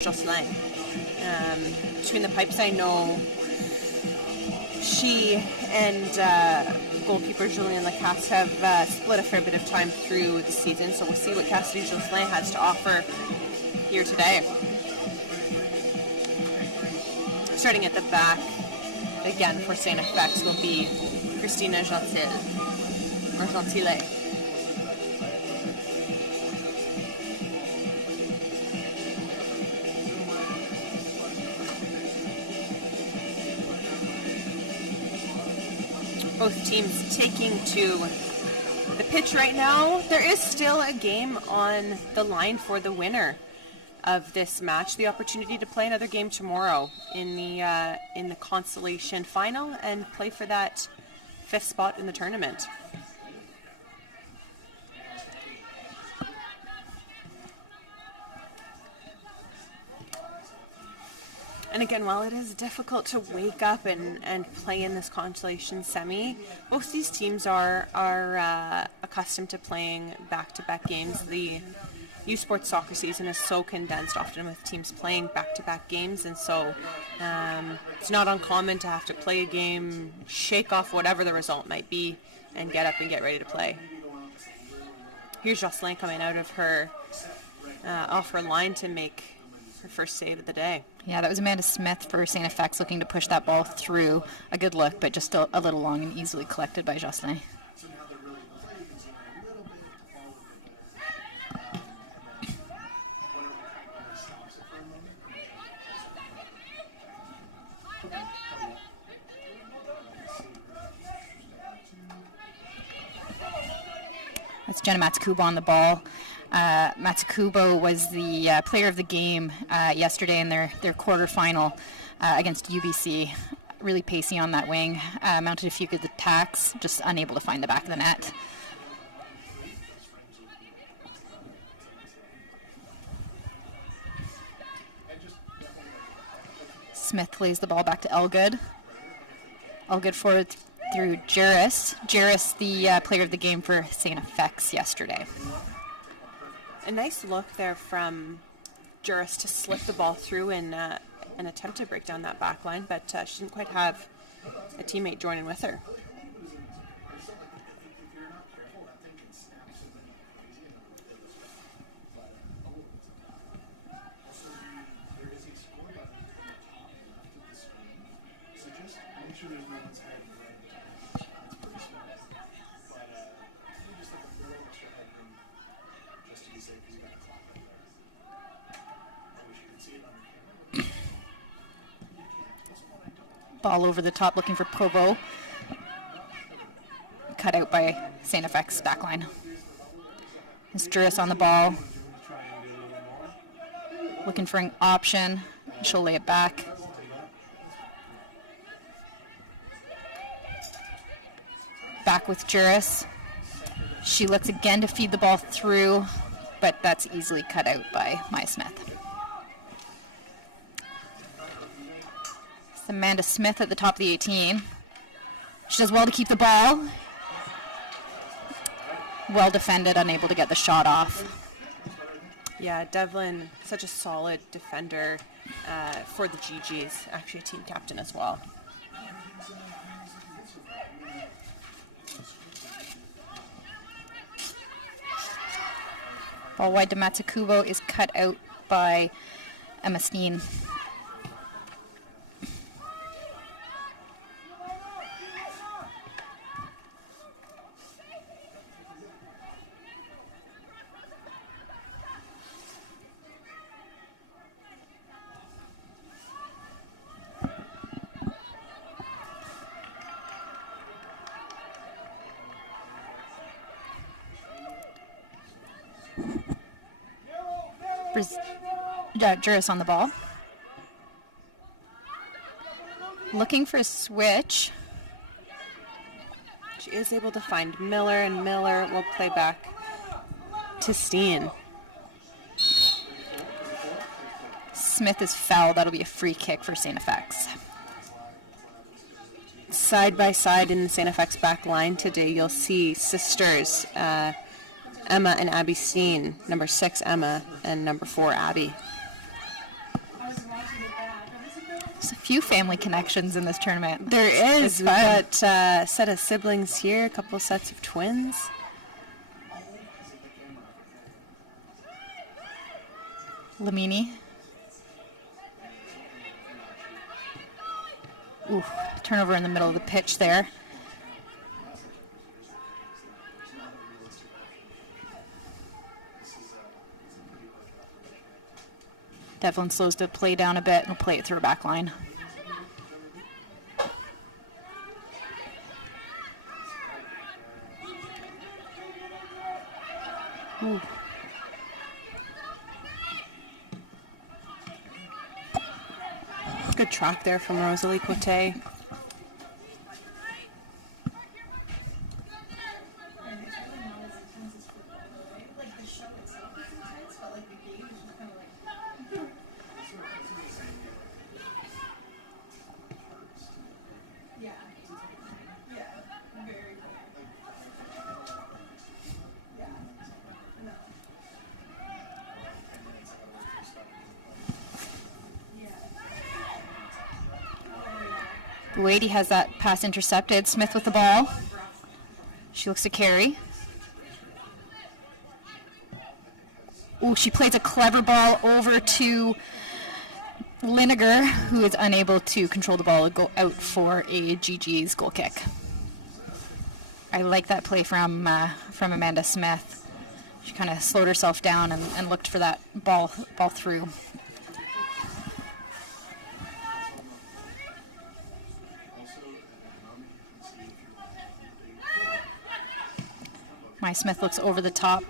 Jocelyn. Between the pipes, I know she and goalkeeper Julien Lacasse have split a fair bit of time through the season, so we'll see what Cassidy Jocelyn has to offer here today. Starting at the back, again for StFX will be Christina Gentile. Both teams taking to the pitch right now. There is still a game on the line for the winner of this match. The opportunity to play another game tomorrow in the Consolation final and play for that 5th spot in the tournament. And again, while it is difficult to wake up and play in this Consolation semi, both these teams are accustomed to playing back-to-back games. The youth sports soccer season is so condensed, often with teams playing back-to-back games, and so it's not uncommon to have to play a game, shake off whatever the result might be, and get up and get ready to play. Here's Jocelyn coming out of her off her line to make her first save of the day. Yeah, that was Amanda Smith for StFX looking to push that ball through. A good look, but just a little long and easily collected by Jocelyn. That's Jenna Matsukubo on the ball. Matsukubo was the player of the game yesterday in their quarterfinal against UBC. Really pacey on that wing. Mounted a few good attacks, just unable to find the back of the net. Smith lays the ball back to Elgood. Elgood forward through Juris. Juris, the player of the game for StFX yesterday. A nice look there from Juris to slip the ball through and attempt to break down that back line, but she didn't quite have a teammate joining with her. Ball over the top looking for Provo. Cut out by StFX backline. It's Juris on the ball. Looking for an option. She'll lay it back. Back with Juris. She looks again to feed the ball through, but that's easily cut out by Maya Smith. Amanda Smith at the top of the 18. She does well to keep the ball. Well defended, unable to get the shot off. Yeah, Devlin, such a solid defender for the GGs, actually a team captain as well. Ball wide to Matsukubo is cut out by Emma Steen. Juris on the ball. Looking for a switch. She is able to find Miller, and Miller will play back to Steen. Smith is fouled. That'll be a free kick for StFX. Side by side in the StFX back line today, you'll see sisters Emma and Abby Steen, number 6 Emma and number 4 Abby. few family connections in this tournament. There is. We've got a set of siblings here, a couple sets of twins. Lamini. Ooh, turnover in the middle of the pitch there. Devlin slows the play down a bit and will play it through a back line. Ooh. Good track there from Rosalie Cote. Buady has that pass intercepted. Smith with the ball. She looks to carry. Ooh, she plays a clever ball over to Linegar, who is unable to control the ball and go out for a GG's goal kick. I like that play from Amanda Smith. She kind of slowed herself down and looked for that ball through. My Smith looks over the top.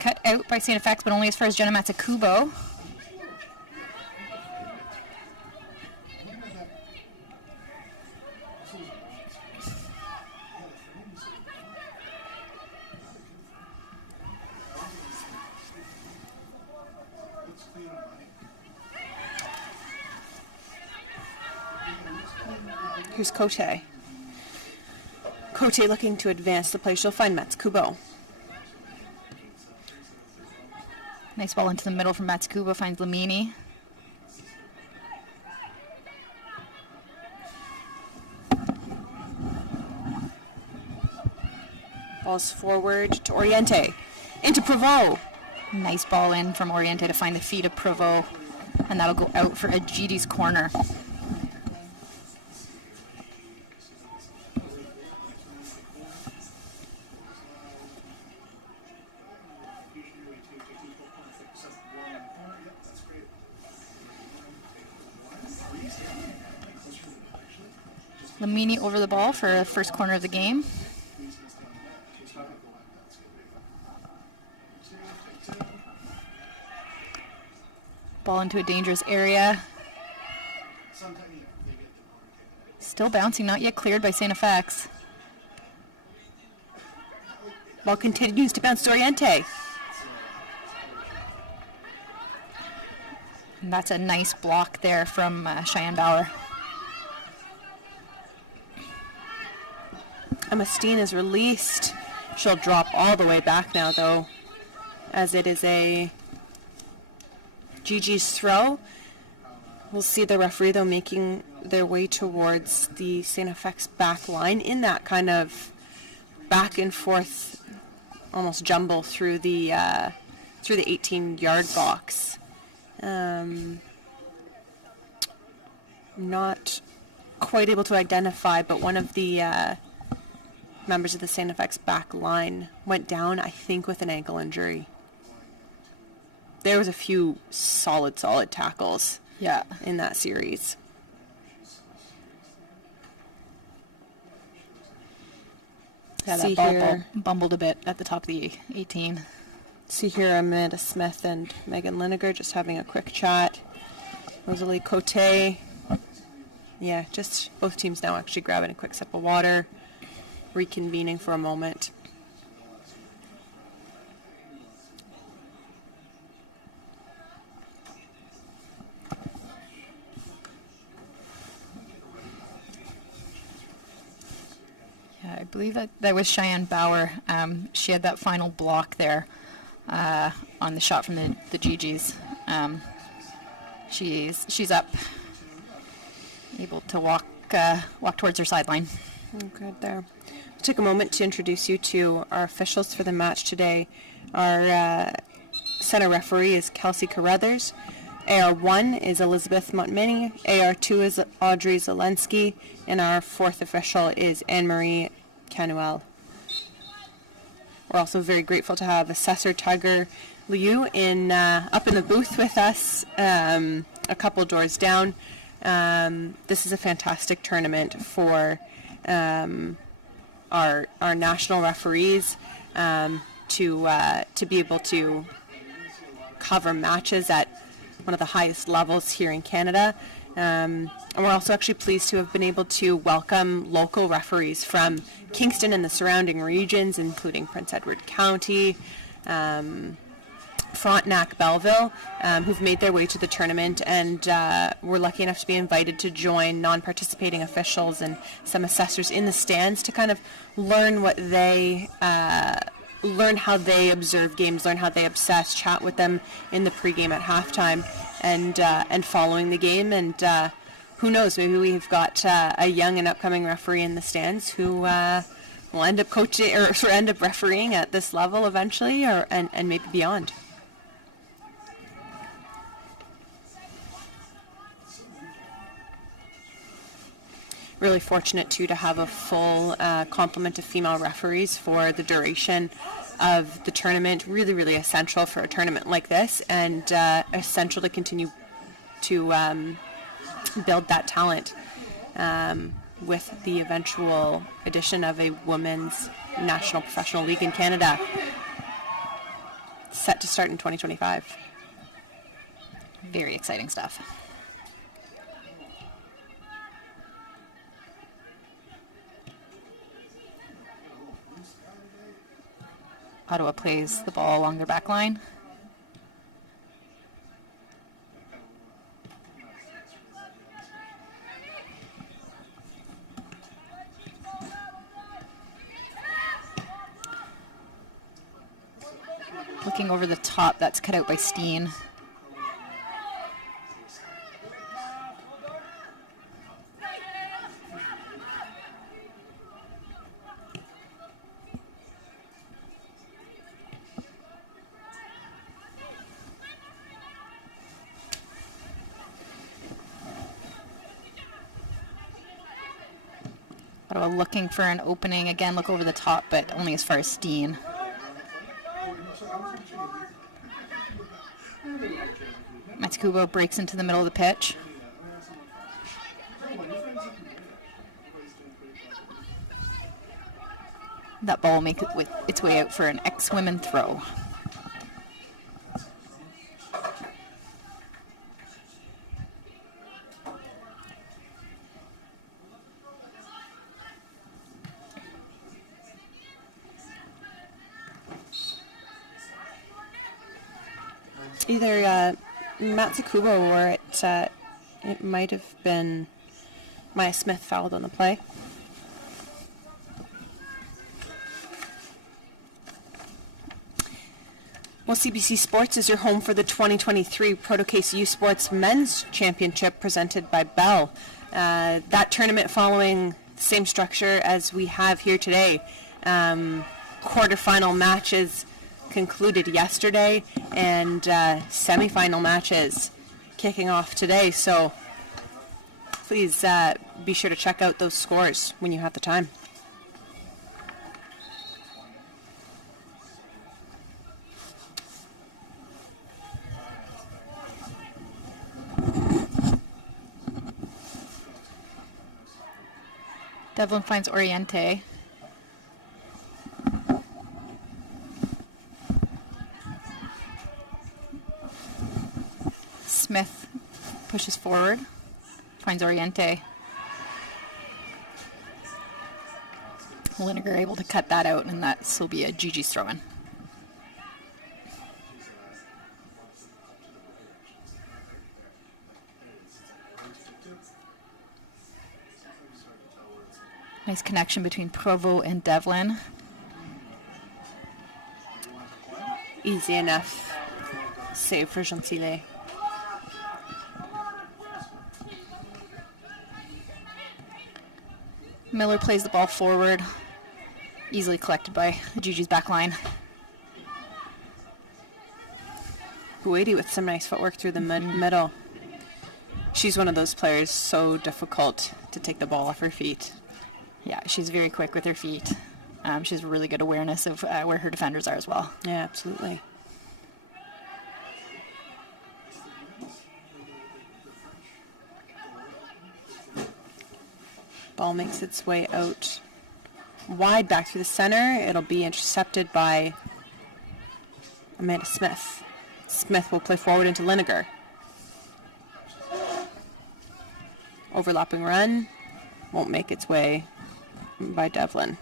Cut out by StFX, but only as far as Jenna Matsukubo. Here's Cote. Cote looking to advance the play. She'll find Matsukubo. Nice ball into the middle from Matsukubo, finds Lamini. Balls forward to Oriente. Into Provo. Nice ball in from Oriente to find the feet of Provo, and that'll go out for a GD's corner. Lamini over the ball for the first corner of the game. Ball into a dangerous area. Still bouncing, not yet cleared by StFX. Ball continues to bounce to Oriente. And that's a nice block there from Cheyenne Bauer. Emma Steen is released. She'll drop all the way back now, though, as it is a GG's throw. We'll see the referee, though, making their way towards the StFX back line in that kind of back and forth, almost jumble through the 18-yard box. Not quite able to identify, but one of the members of the StFX back line went down, I think, with an ankle injury. There was a few solid tackles in that series. Yeah, that ball bumbled a bit at the top of the 18. See here Amanda Smith and Megan Linegar just having a quick chat. Rosalie Cote. Yeah, just both teams now actually grabbing a quick sip of water, reconvening for a moment. Yeah, I believe that was Cheyenne Bauer. She had that final block there on the shot from the GGs. She's up able to walk towards her sideline. Good there. I'll take a moment to introduce you to our officials for the match today. Our center referee is Kelsey Carruthers. AR1 is Elizabeth Montminy. AR2 is Audrey Zelensky. And our fourth official is Anne-Marie Canuel. We're also very grateful to have Assessor Tiger Liu up in the booth with us, a couple doors down. This is a fantastic tournament for our national referees to be able to cover matches at one of the highest levels here in Canada. And we're also actually pleased to have been able to welcome local referees from Kingston and the surrounding regions, including Prince Edward County, Frontenac, Belleville, who've made their way to the tournament, and we're lucky enough to be invited to join non-participating officials and some assessors in the stands to kind of learn what they learn how they observe games, learn how they obsess, chat with them in the pregame at halftime, and following the game. And who knows, maybe we've got a young and upcoming referee in the stands who will end up coaching or end up refereeing at this level eventually, and maybe beyond. Really fortunate too to have a full complement of female referees for the duration of the tournament. Really, really essential for a tournament like this, and essential to continue to build that talent with the eventual addition of a women's national professional league in Canada, set to start in 2025. Very exciting stuff. Ottawa plays the ball along their back line. Looking over the top, that's cut out by Steen. Ottawa looking for an opening. Again, look over the top, but only as far as Steen. Matsukubo breaks into the middle of the pitch. That ball will make its way out for an ex-women throw. Either Matsukubo or it might have been Maya Smith fouled on the play. Well, CBC Sports is your home for the 2023 Protocase U Sports Men's Championship presented by Bell. That tournament following the same structure as we have here today. Quarterfinal matches concluded yesterday, and semifinal matches kicking off today. So please be sure to check out those scores when you have the time. Devlin finds Oriente. Smith pushes forward, finds Oriente. Lineker able to cut that out, and this will be a Gigi's throw-in. Nice connection between Provo and Devlin. Easy enough save for Gentile. Miller plays the ball forward, easily collected by Gigi's back line. Buedi with some nice footwork through the middle. She's one of those players so difficult to take the ball off her feet. Yeah, she's very quick with her feet. She has really good awareness of where her defenders are as well. Yeah, absolutely. Ball makes its way out wide back through the center. It'll be intercepted by Amanda Smith. Smith will play forward into Lineker. Overlapping run. Won't make its way by Devlin.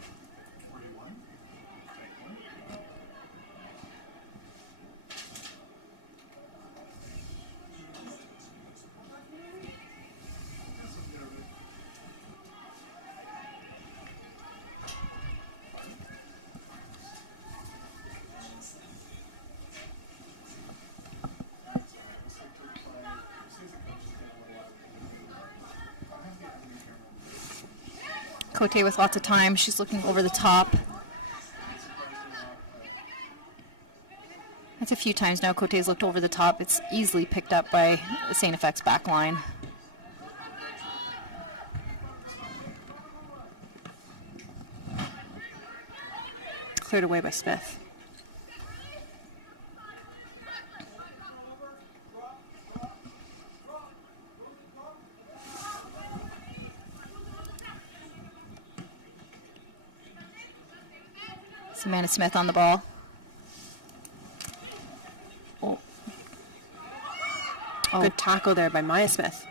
Cote with lots of time. She's looking over the top. That's a few times now Cote's looked over the top. It's easily picked up by the StFX back line. Cleared away by Smith. Amanda Smith on the ball. Oh. Good tackle there by Maya Smith.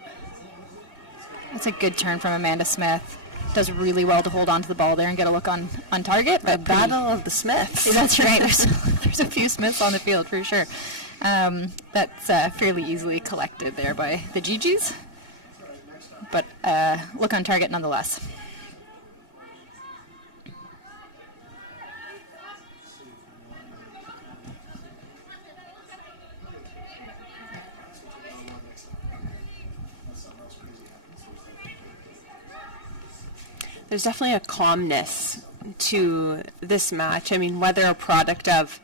That's a good turn from Amanda Smith. Does really well to hold on to the ball there and get a look on target. The battle of the Smiths. That's right. There's a few Smiths on the field for sure. That's fairly easily collected there by the Gigis. But look on target nonetheless. There's definitely a calmness to this match. I mean, whether a product of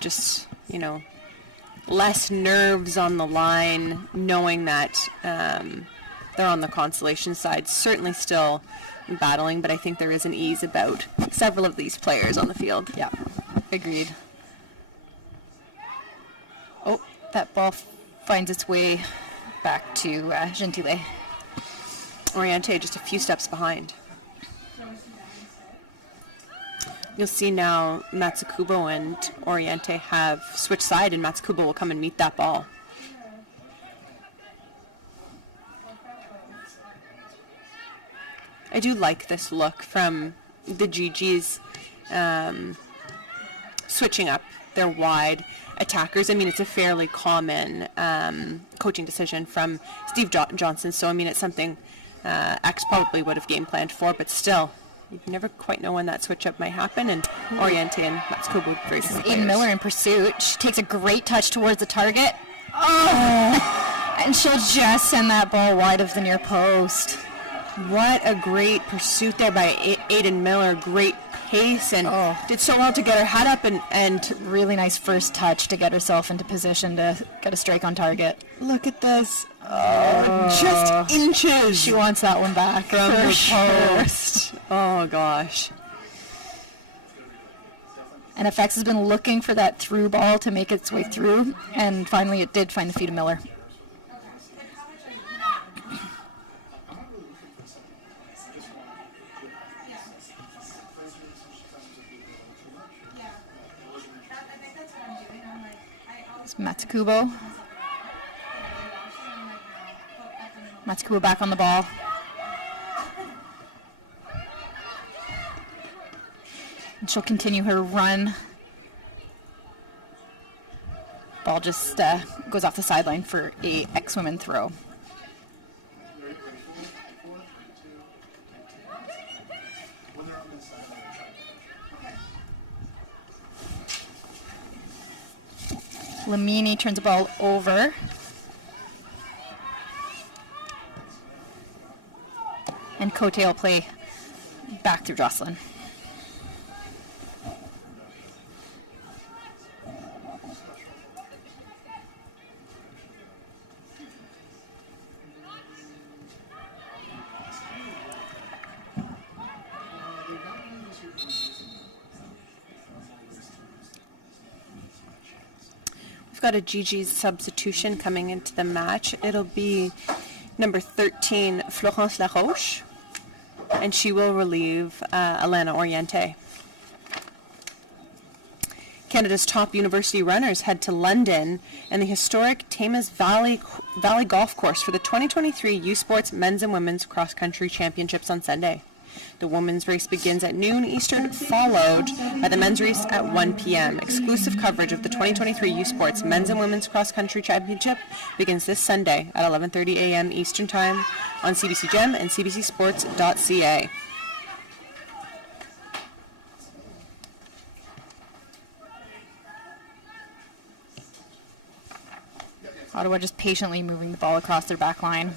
just, less nerves on the line, knowing that they're on the Consolation side, certainly still battling, but I think there is an ease about several of these players on the field. Yeah, agreed. Oh, that ball finds its way back to Gentile. Oriente just a few steps behind. You'll see now Matsukubo and Oriente have switched side, and Matsukubo will come and meet that ball. I do like this look from the GGs switching up their wide attackers. I mean, it's a fairly common coaching decision from Steve Johnson, so I mean, it's something X probably would have game planned for, but still, you never quite know when that switch up might happen, and Oriente and Matsukubo very similar players. Aiden Miller in pursuit. She takes a great touch towards the target. Oh! And she'll just send that ball wide of the near post. What a great pursuit there by Aiden Miller. Great pace, and did so well to get her head up and really nice first touch to get herself into position to get a strike on target. Look at this. Just inches. She wants that one back from the post. Oh gosh. And FX has been looking for that through ball to make its way through, and finally it did find the feet of Miller. It's Matsukubo. Matsukubo back on the ball. And she'll continue her run. Ball just goes off the sideline for a ex-women throw. Lamini turns the ball over. And Cote will play back through Jocelyn. We've got a Gigi's substitution coming into the match. It'll be number 13, Florence Laroche, and she will relieve Alana Oriente. Canada's top university runners head to London and the historic Thames Valley Golf Course for the 2023 U Sports Men's and Women's Cross Country Championships on Sunday. The women's race begins at noon Eastern, followed by the men's race at 1 p.m. Exclusive coverage of the 2023 U Sports Men's and Women's Cross Country Championship begins this Sunday at 11:30 a.m. Eastern Time on CBC Gem and cbcsports.ca. Ottawa just patiently moving the ball across their back line.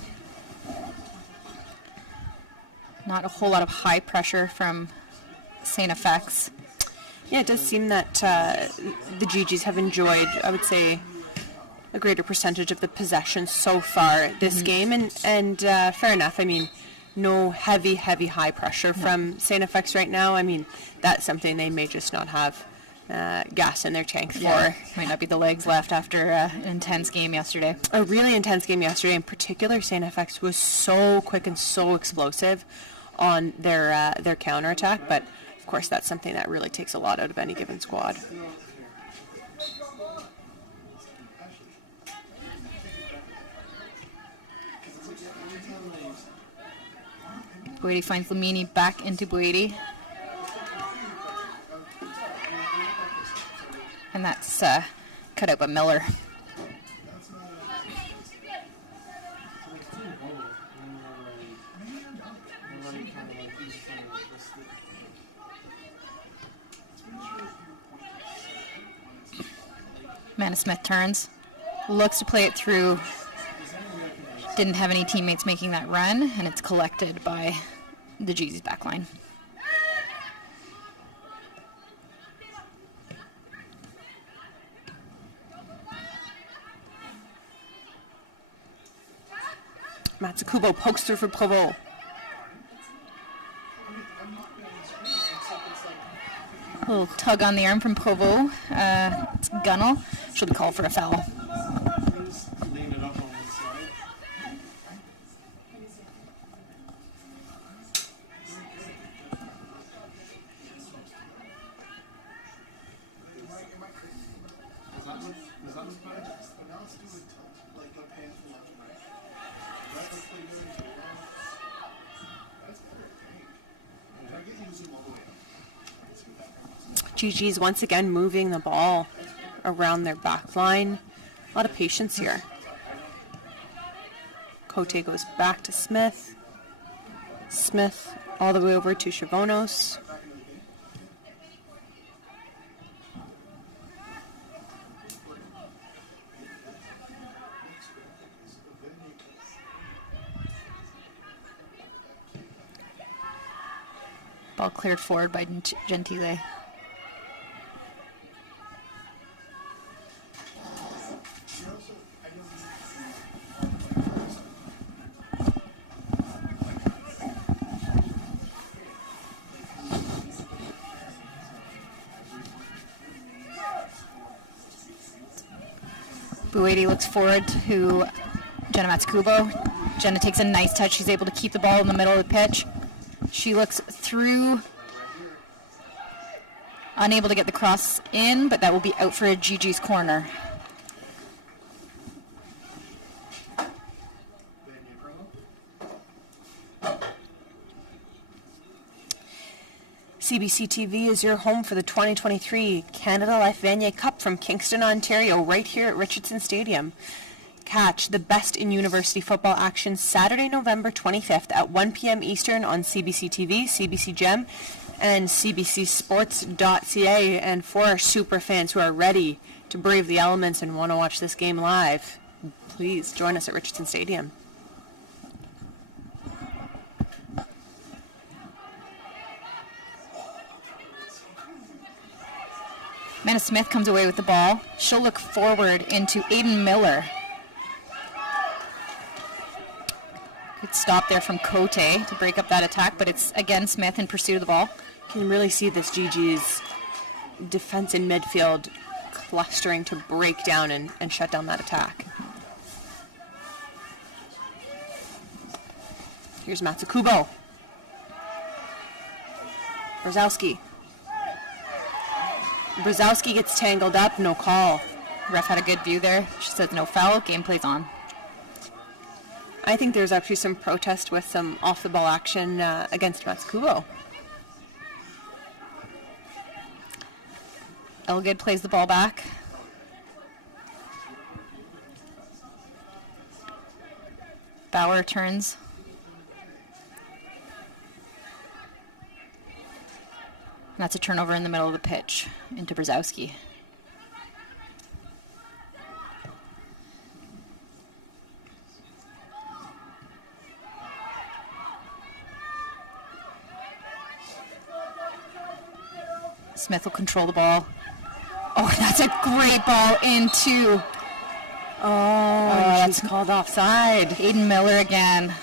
Not a whole lot of high pressure from StFX. Yeah, it does seem that the Gigis have enjoyed, I would say, a greater percentage of the possession so far this game. And fair enough. I mean, no heavy high pressure from StFX right now. I mean, that's something they may just not have gas in their tank for. Might not be the legs left after an intense game yesterday. A really intense game yesterday. In particular, StFX was so quick and so explosive on their counterattack, but of course that's something that really takes a lot out of any given squad. Boady finds Lamini back into Boady. And that's cut out by Miller. Amanda Smith turns, looks to play it through. Didn't have any teammates making that run, and it's collected by the Gigi's backline. Matsukubo pokes through for Provo. A little tug on the arm from Provo. It's Gunnell. She'll be called for a foul. GG's once again moving the ball around their back line. A lot of patience here. Cote goes back to Smith. Smith all the way over to Chavonos. Ball cleared forward by Gentile. Bueti looks forward to Jenna Matsukubo. Jenna takes a nice touch. She's able to keep the ball in the middle of the pitch. She looks through, unable to get the cross in, but that will be out for a Gigi's corner. CBC TV is your home for the 2023 Canada Life Vanier Cup from Kingston, Ontario, right here at Richardson Stadium. Catch the best in university football action Saturday, November 25th at 1 p.m. Eastern on CBC TV, CBC Gem, and cbcsports.ca. And for our super fans who are ready to brave the elements and want to watch this game live, please join us at Richardson Stadium. Smith comes away with the ball. She'll look forward into Aiden Miller. Good stop there from Cote to break up that attack, but it's again Smith in pursuit of the ball. You can really see this GG's defense in midfield clustering to break down and shut down that attack. Here's Matsukubo. Brzezowski. Brzezowski gets tangled up, no call. Ref had a good view there. She said no foul, game plays on. I think there's actually some protest with some off-the-ball action against Matsukubo. Elgood plays the ball back. Bauer turns. And that's a turnover in the middle of the pitch into Brzezowski. Smith will control the ball. Oh, that's a great ball into... that's called offside. Aiden Miller again.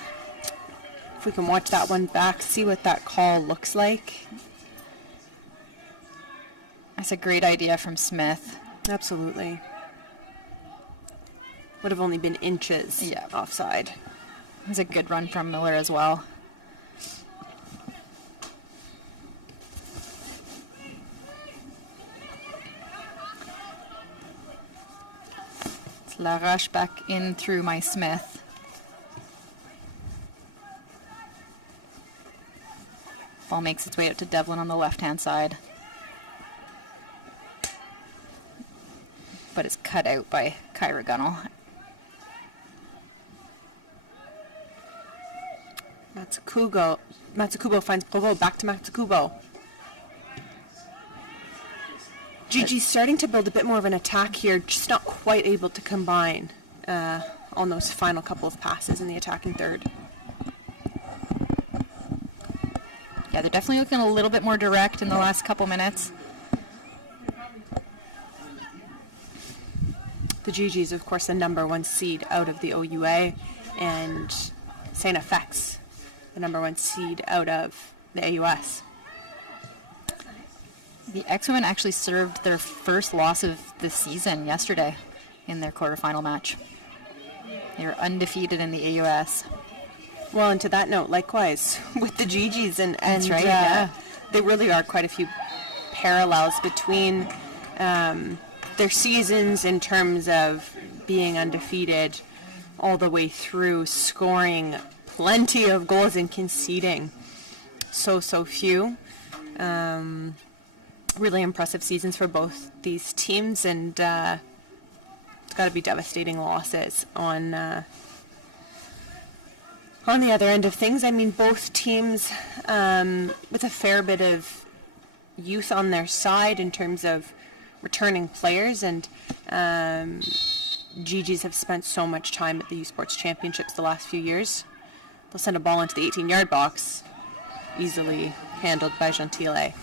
If we can watch that one back, see what that call looks like. That's a great idea from Smith. Absolutely. Would have only been inches offside. It was a good run from Miller as well. Laroche back in through my Smith. Ball makes its way out to Devlin on the left-hand side. But it's cut out by Kyra Gunnell. Matsukubo finds Provo, back to Matsukubo. Gigi's starting to build a bit more of an attack here, just not quite able to combine on those final couple of passes in the attacking third. Yeah, they're definitely looking a little bit more direct in the last couple minutes. The GG's, of course, the #1 seed out of the OUA, and StFX, the #1 seed out of the AUS. The X-Women actually served their first loss of the season yesterday in their quarterfinal match. They were undefeated in the AUS. Well, and to that note, likewise, with the GG's, and That's right, yeah. There really are quite a few parallels between their seasons in terms of being undefeated all the way through, scoring plenty of goals and conceding so few. Really impressive seasons for both these teams, and it's got to be devastating losses on the other end of things. I mean, both teams with a fair bit of youth on their side in terms of returning players, and GG's have spent so much time at the U Sports Championships the last few years. They'll send a ball into the 18-yard box, easily handled by Gentile.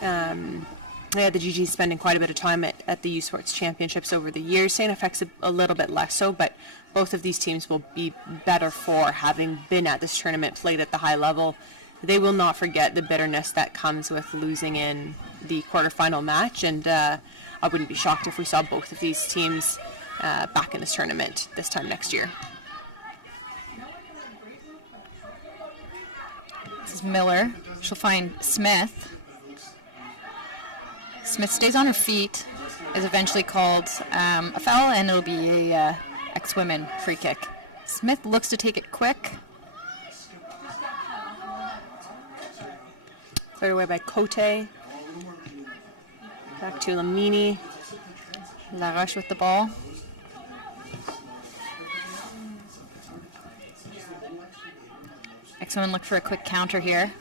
The GG's spending quite a bit of time at the U Sports Championships over the years. StFX a little bit less so, but both of these teams will be better for having been at this tournament, played at the high level. They will not forget the bitterness that comes with losing in the quarterfinal match, and I wouldn't be shocked if we saw both of these teams back in this tournament this time next year. This is Miller. She'll find Smith. Smith stays on her feet, is eventually called a foul, and it'll be a X-Women free kick. Smith looks to take it quick. Cleared away by Cote. Back to Lamini. Laroche with the ball. X-Women look for a quick counter here.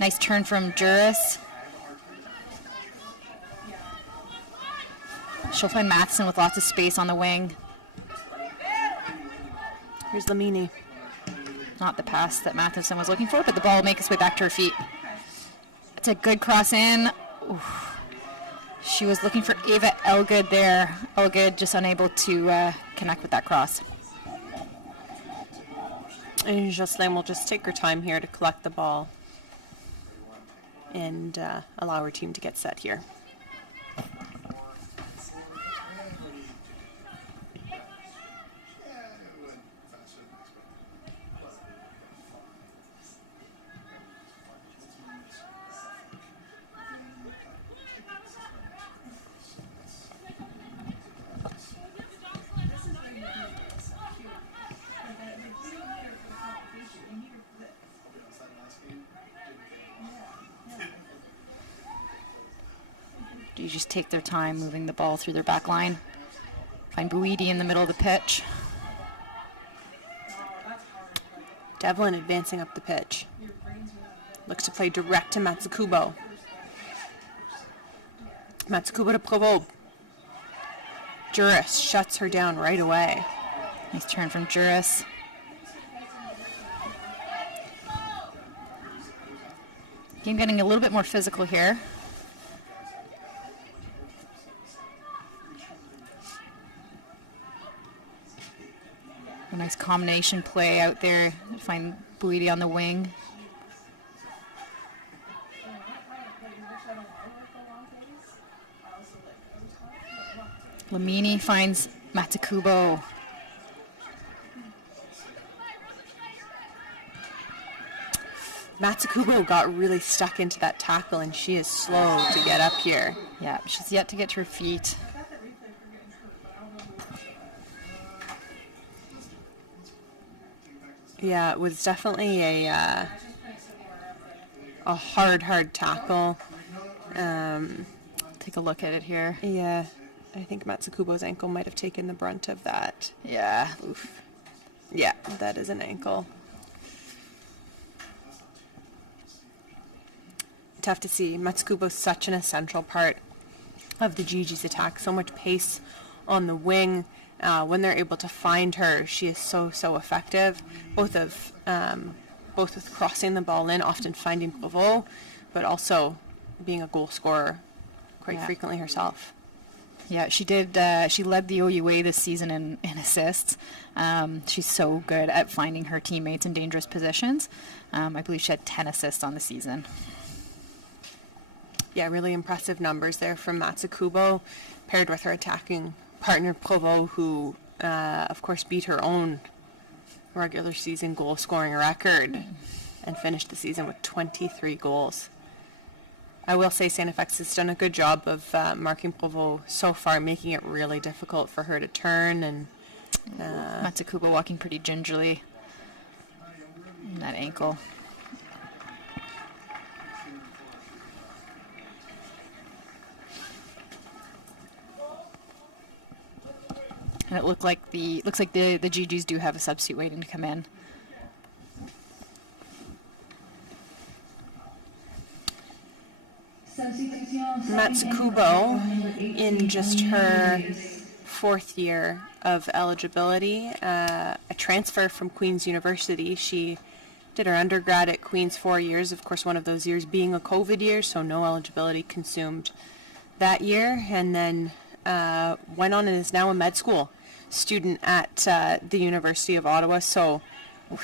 Nice turn from Juris. She'll find Matheson with lots of space on the wing. Here's Lamini. Not the pass that Matheson was looking for, but the ball will make its way back to her feet. It's a good cross in. Oof. She was looking for Ava Elgood there. Elgood just unable to connect with that cross. And Jocelyn will just take her time here to collect the ball and allow her team to get set here. You just take their time moving the ball through their back line. Find Buidi in the middle of the pitch. Devlin advancing up the pitch. Looks to play direct to Matsukubo. Matsukubo to Provo. Juris shuts her down right away. Nice turn from Juris. Game getting a little bit more physical here. A nice combination play out there. Find Buidi on the wing. Lamini finds Matsukubo. Matsukubo got really stuck into that tackle, and she is slow to get up here. Yeah, she's yet to get to her feet. Yeah, it was definitely a hard tackle. Take a look at it here. Yeah, I think Matsukubo's ankle might have taken the brunt of that. Yeah. Oof. Yeah, that is an ankle. Tough to see. Matsukubo's such an essential part of the Gigi's attack. So much pace on the wing. When they're able to find her, she is so effective. Both with crossing the ball in, often finding Provo, but also being a goal scorer quite frequently herself. Yeah, she did. She led the OUA this season in assists. She's so good at finding her teammates in dangerous positions. I believe she had 10 assists on the season. Yeah, really impressive numbers there from Matsukubo, paired with her attacking partner Provo, who, of course, beat her own regular season goal scoring record and finished the season with 23 goals. I will say StFX has done a good job of marking Provo so far, making it really difficult for her to turn. And Matsukubo walking pretty gingerly in that ankle. And it looks like the GGs do have a substitute waiting to come in. Matsukubo, in just her fourth year of eligibility, a transfer from Queen's University. She did her undergrad at Queen's 4 years, of course one of those years being a COVID year, so no eligibility consumed that year, and then went on and is now a med school student at the University of Ottawa. So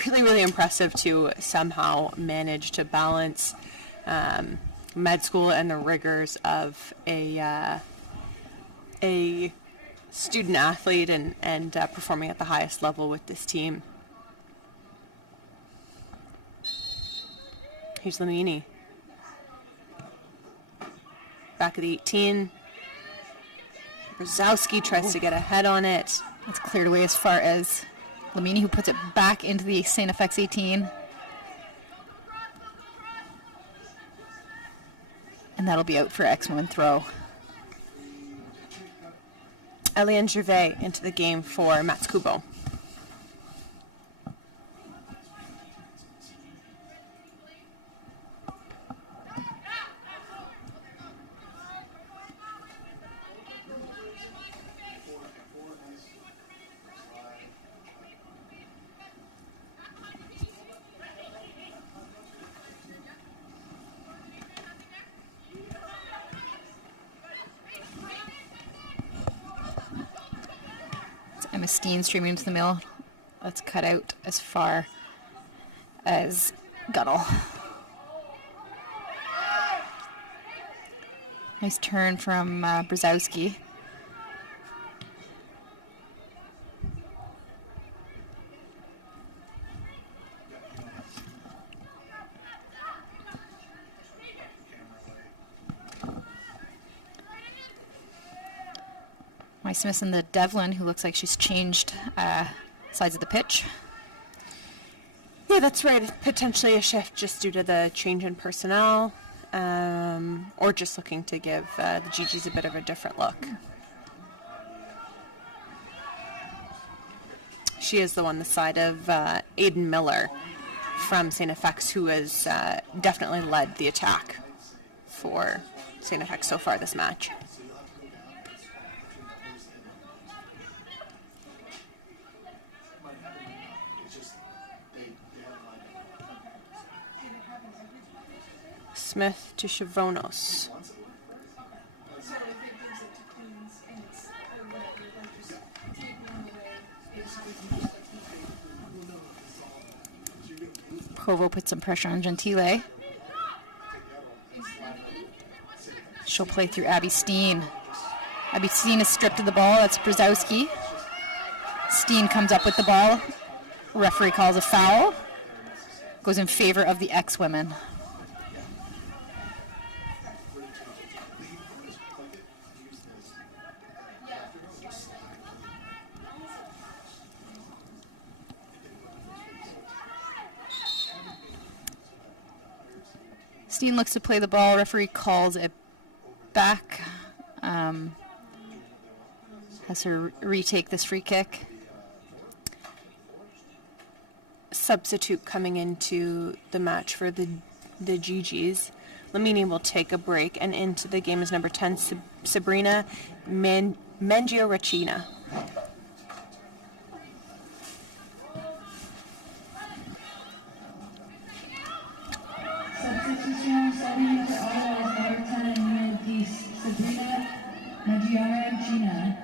really impressive to somehow manage to balance med school and the rigors of a student athlete and performing at the highest level with this team. Here's Lamini. Back of the 18. Brzezowski tries to get ahead on it. It's cleared away as far as Lamini, who puts it back into the StFX 18. And that'll be out for X-woman throw. Eliane Gervais into the game for Matsukubo. Emma Steen streaming into the middle. Let's cut out as far as Gunnell. Nice turn from Brzezowski. Smith and the Devlin, who looks like she's changed sides of the pitch. Yeah, that's right. Potentially a shift just due to the change in personnel, or just looking to give the GGs a bit of a different look. She is the one the side of Aidan Miller from StFX, who has definitely led the attack for StFX so far this match. Smith to Chavonos. Provo puts some pressure on Gentile. She'll play through Abby Steen. Abby Steen is stripped of the ball. That's Brzezowski. Steen comes up with the ball. Referee calls a foul. Goes in favor of the X-Women. Steen looks to play the ball. Referee calls it back. Has her retake this free kick. Substitute coming into the match for the GGs. Lamini will take a break, and into the game is number 10, Sabrina Mangioracina. Substitution starting for Ottawa, number 10, Sabrina Mangioracina.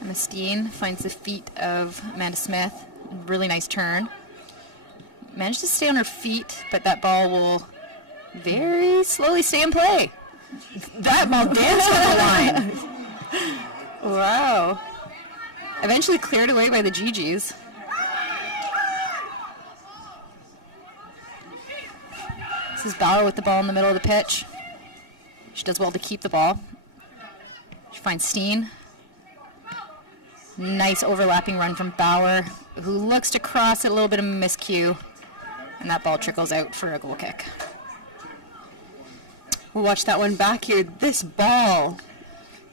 Emma Steen finds the feet of Amanda Smith. Really nice turn. Managed to stay on her feet, but that ball will very slowly stay in play. That ball danced on the line. Wow. Eventually cleared away by the GGs. This is Bauer with the ball in the middle of the pitch. She does well to keep the ball. She finds Steen. Nice overlapping run from Bauer, who looks to cross it, a little bit of a miscue, and that ball trickles out for a goal kick. We'll watch that one back here. This ball,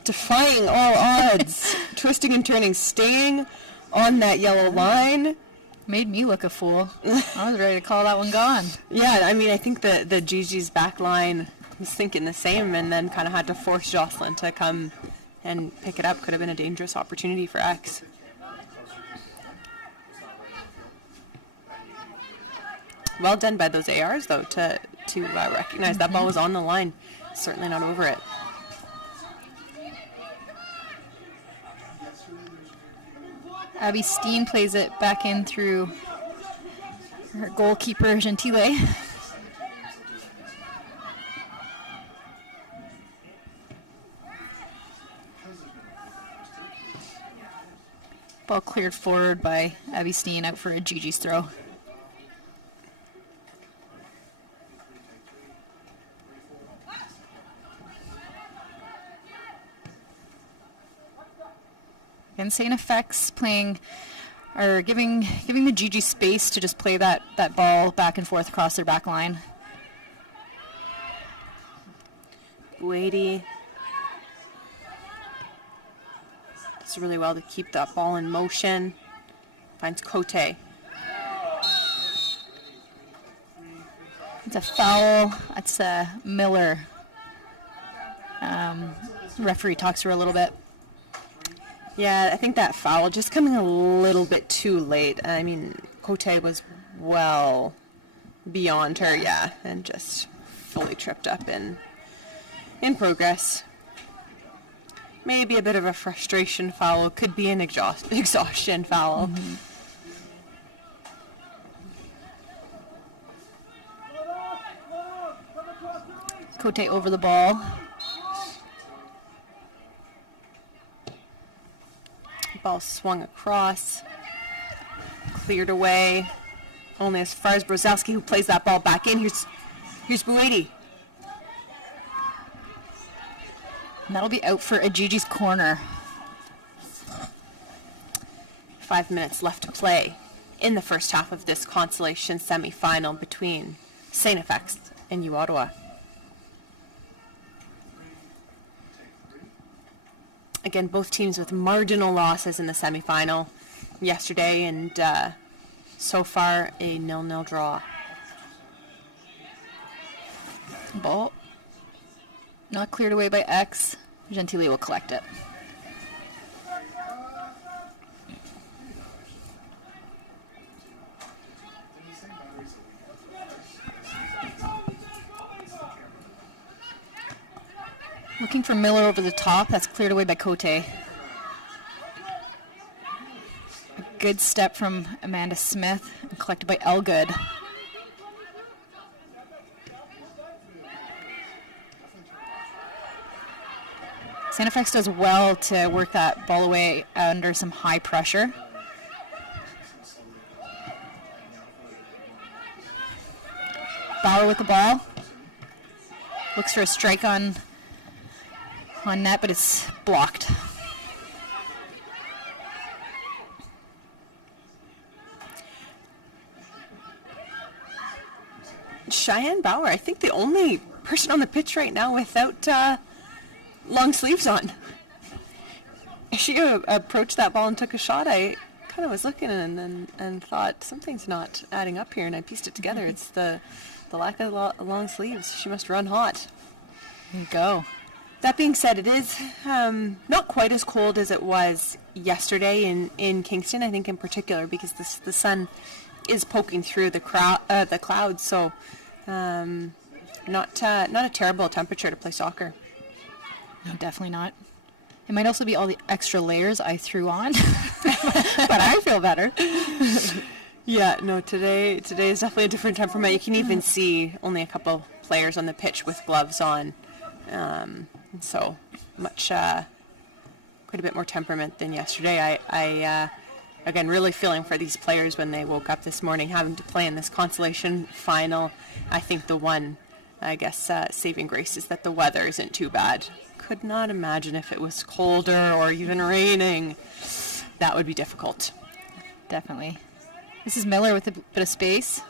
defying all odds, twisting and turning, staying on that yellow line. Made me look a fool. I was ready to call that one gone. Yeah, I mean, I think the GG's back line was thinking the same, and then kind of had to force Jocelyn to come and pick it up. Could have been a dangerous opportunity for X. Well done by those ARs, though, to recognize that ball was on the line. Certainly not over it. Abby Steen plays it back in through her goalkeeper, Gentile. Ball cleared forward by Abby Steen, out for a GG's throw. And StFX playing, or giving the GG space to just play that ball back and forth across their back line. Buady does really well to keep that ball in motion. Finds Cote. It's a foul. That's Miller. Referee talks to her a little bit. Yeah, I think that foul just coming a little bit too late. I mean, Cote was well beyond her, yeah, and just fully tripped up in progress. Maybe a bit of a frustration foul. Could be an exhaustion foul. Mm-hmm. Cote over the ball. Ball swung across, cleared away, only as far as Brozowski, who plays that ball back in. Here's Buedi. And that'll be out for Agigi's corner. 5 minutes left to play in the first half of this Consolation semifinal between StFX and Ottawa. Again, both teams with marginal losses in the semifinal yesterday, and so far a 0-0 draw. Ball not cleared away by X. Gentili will collect it. Looking for Miller over the top. That's cleared away by Cote. A good step from Amanda Smith and collected by Elgood. StFX does well to work that ball away under some high pressure. Bauer with the ball. Looks for a strike on net, but it's blocked. Cheyenne Bauer, I think the only person on the pitch right now without long sleeves on. She approached that ball and took a shot. I kind of was looking and thought something's not adding up here, and I pieced it together. It's the lack of long sleeves. She must run hot. There you go. That being said, it is not quite as cold as it was yesterday in Kingston, I think in particular, because the sun is poking through the clouds, so not a terrible temperature to play soccer. No, definitely not. It might also be all the extra layers I threw on, but I feel better. Yeah, no, today is definitely a different temperament. You can even see only a couple players on the pitch with gloves on. So much, quite a bit more temperament than yesterday. I again, really feeling for these players when they woke up this morning having to play in this Consolation final. I think the one, I guess, saving grace is that the weather isn't too bad. Could not imagine if it was colder or even raining. That would be difficult. Definitely. This is Miller with a bit of space.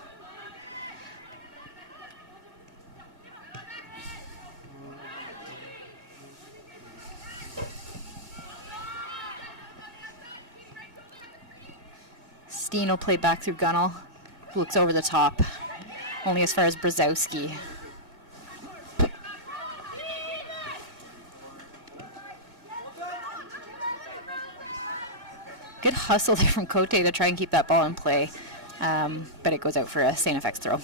Steen will play back through Gunnell, who looks over the top, only as far as Brzezowski. Good hustle there from Cote to try and keep that ball in play, but it goes out for a StFX throw.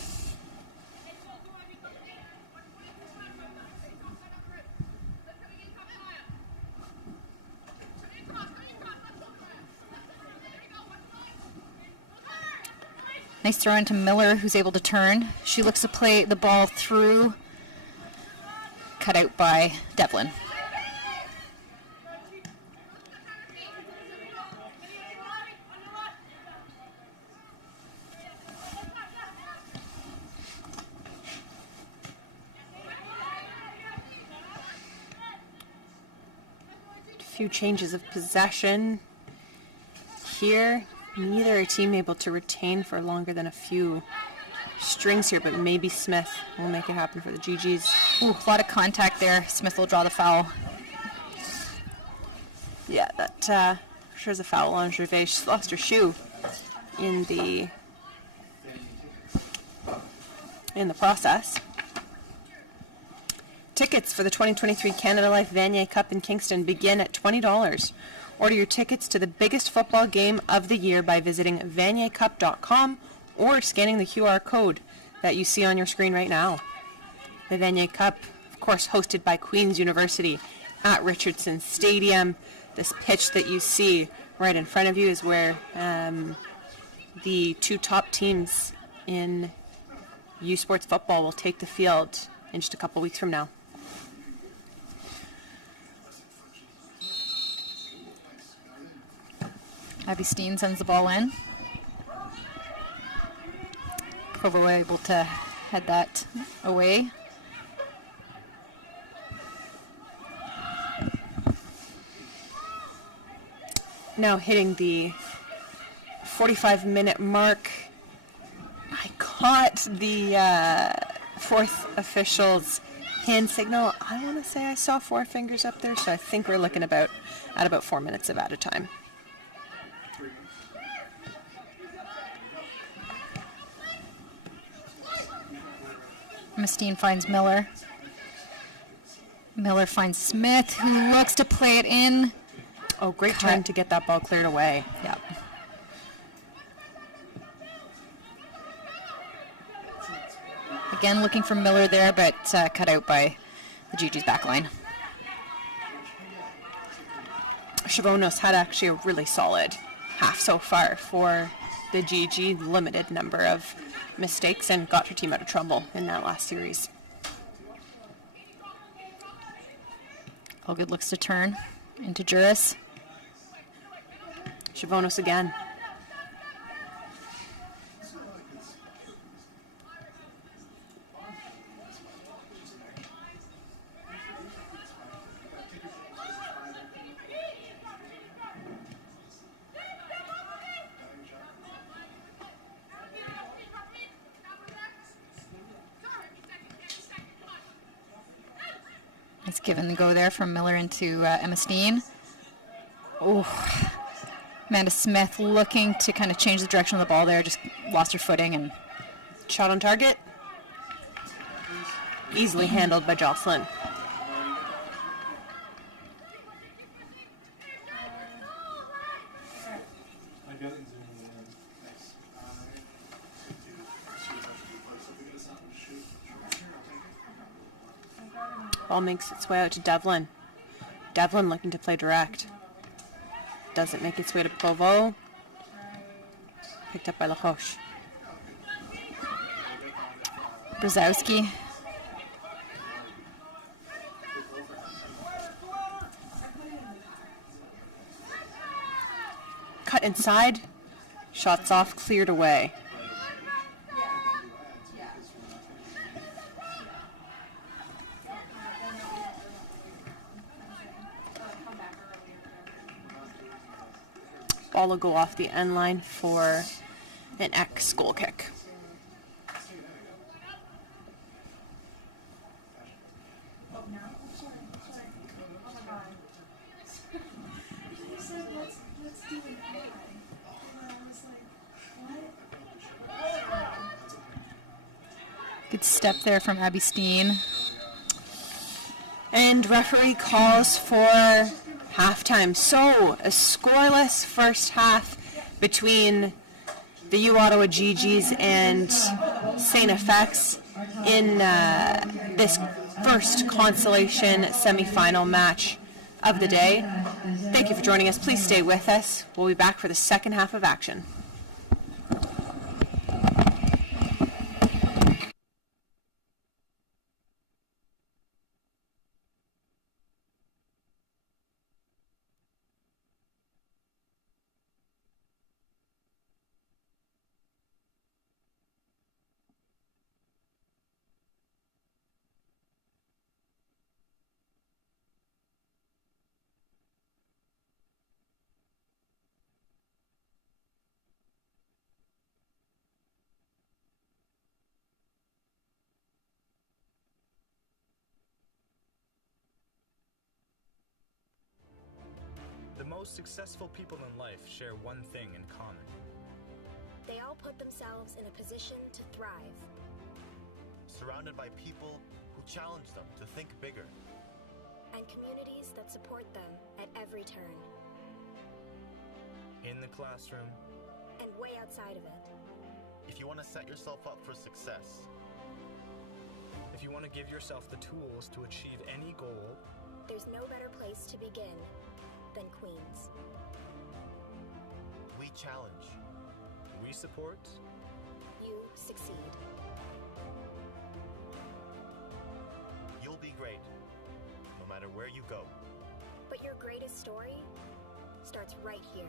Nice throw into Miller, who's able to turn. She looks to play the ball through, cut out by Devlin. A few changes of possession here. Neither team able to retain for longer than a few strings here, but maybe Smith will make it happen for the GGs. Ooh, a lot of contact there. Smith will draw the foul. Yeah, that sure is a foul on Gervais. She's lost her shoe in the process. Tickets for the 2023 Canada Life Vanier Cup in Kingston begin at $20, Order your tickets to the biggest football game of the year by visiting vaniercup.com or scanning the QR code that you see on your screen right now. The Vanier Cup, of course, hosted by Queen's University at Richardson Stadium. This pitch that you see right in front of you is where the two top teams in U Sports football will take the field in just a couple weeks from now. Abby Steen sends the ball in. Provo able to head that away. Now hitting the 45-minute mark. I caught the fourth official's hand signal. I want to say I saw 4 fingers up there, so I think we're looking at about 4 minutes of added time. Mustine finds Miller. Miller finds Smith, who looks to play it in. Oh, great turn to get that ball cleared away. Yeah. Again, looking for Miller there, but cut out by the GG's back line. Chavonos had actually a really solid half so far for the GG, limited number of mistakes, and got her team out of trouble in that last series. Allgood looks to turn into Juris. Chavonos again. It's given the go there from Miller into Emma Steen. Oh, Amanda Smith looking to kind of change the direction of the ball there, just lost her footing and Shot on target. Easily handled by Jocelyn. Ball makes its way out to Devlin. Devlin looking to play direct. Doesn't make its way to Provo. Picked up by Laroche. Brzezowski. Cut inside. Shots off, cleared away. Ball will go off the end line for an X goal kick. Good step there from Abby Steen. And referee calls for halftime. So, a scoreless first half between the U Ottawa GGs and StFX in this first Consolation semifinal match of the day. Thank you for joining us. Please stay with us. We'll be back for the second half of action. The most successful people in life share one thing in common. They all put themselves in a position to thrive. Surrounded by people who challenge them to think bigger. And communities that support them at every turn. in the classroom, and way outside of it. If you want to set yourself up for success, if you want to give yourself the tools to achieve any goal, There's no better place to begin than Queens. we challenge. we support. You succeed. You'll be great, no matter where you go. But your greatest story starts right here.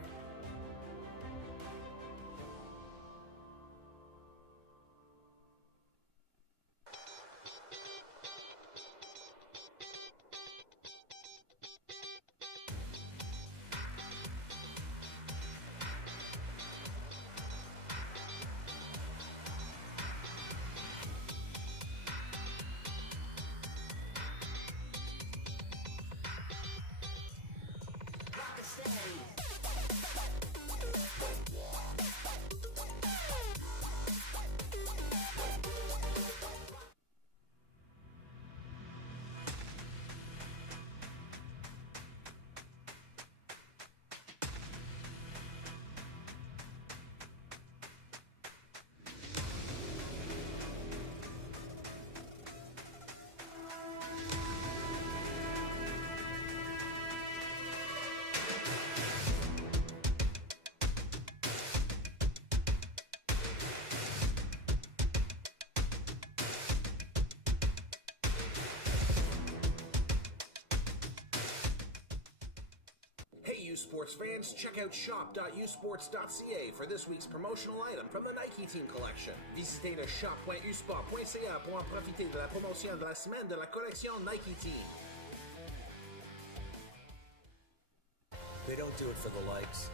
Hey, U Sports fans, check out shop.usports.ca for this week's promotional item from the Nike Team collection. Visitez le shop.usport.ca pour en profiter de la promotion de la semaine de la collection Nike Team. They don't do it for the likes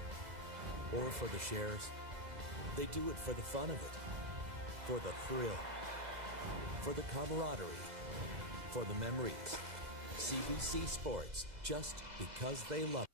or for the shares. They do it for the fun of it, for the thrill, for the camaraderie, for the memories. CBC Sports, just because they love it.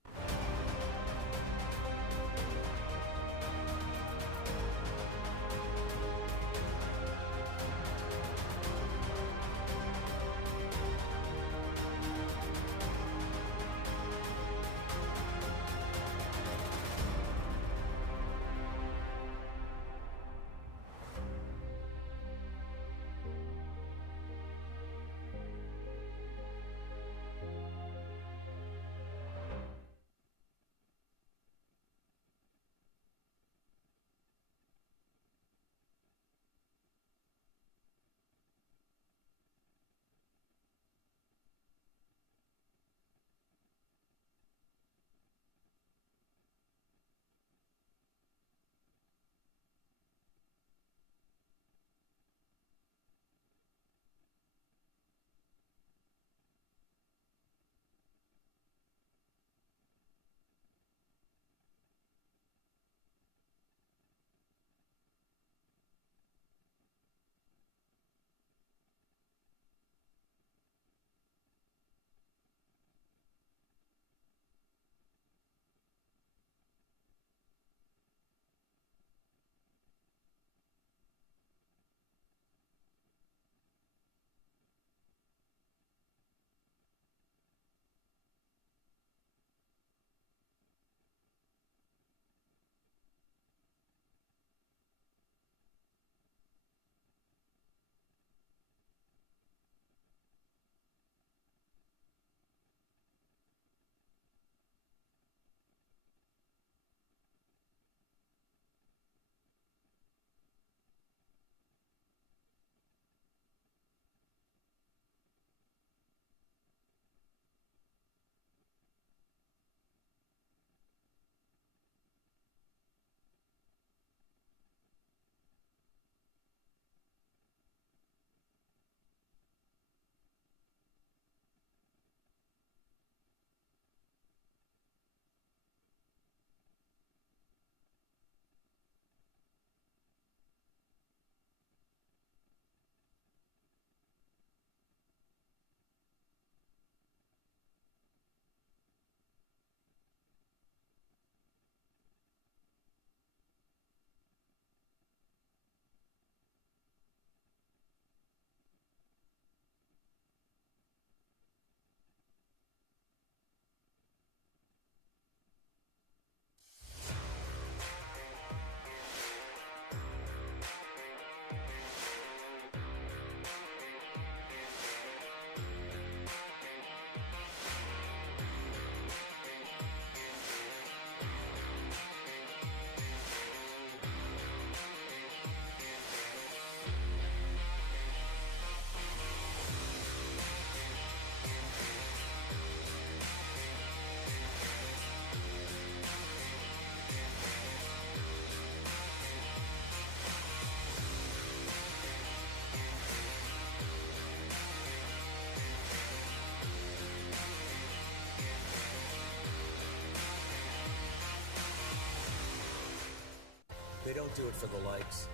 don't do it for the likes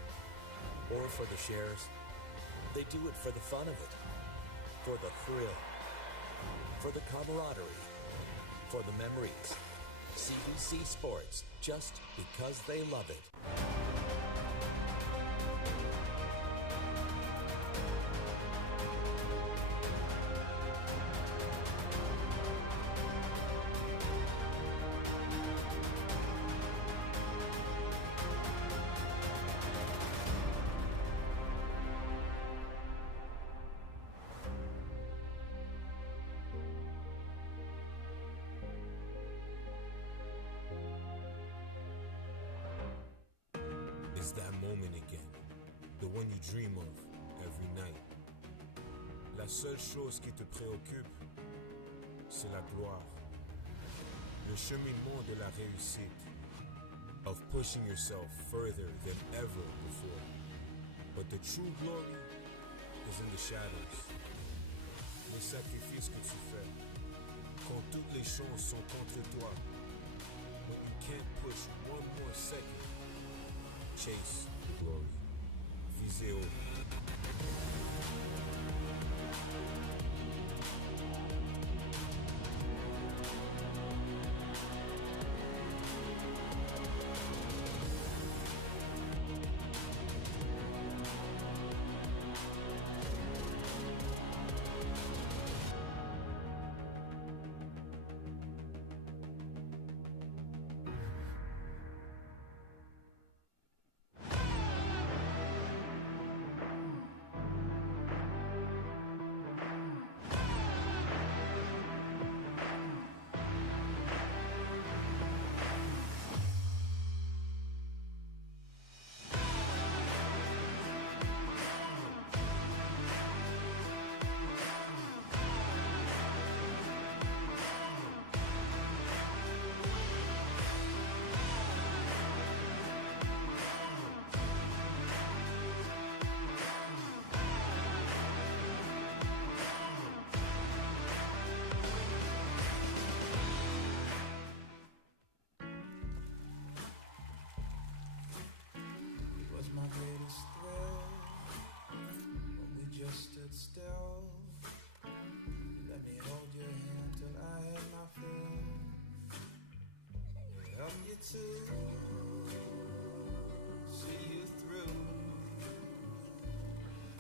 or for the shares. They do it for the fun of it, for the thrill, for the camaraderie, for the memories. CBC Sports, just because they love it. It's that moment again, the one you dream of every night. La seule chose qui te préoccupe, c'est la gloire. Le cheminement de la réussite, of pushing yourself further than ever before. But the true glory is in the shadows. Les sacrifices que tu fais, quand toutes les chances sont contre toi, when you can't push one more second. Chase the glory. Visez haut.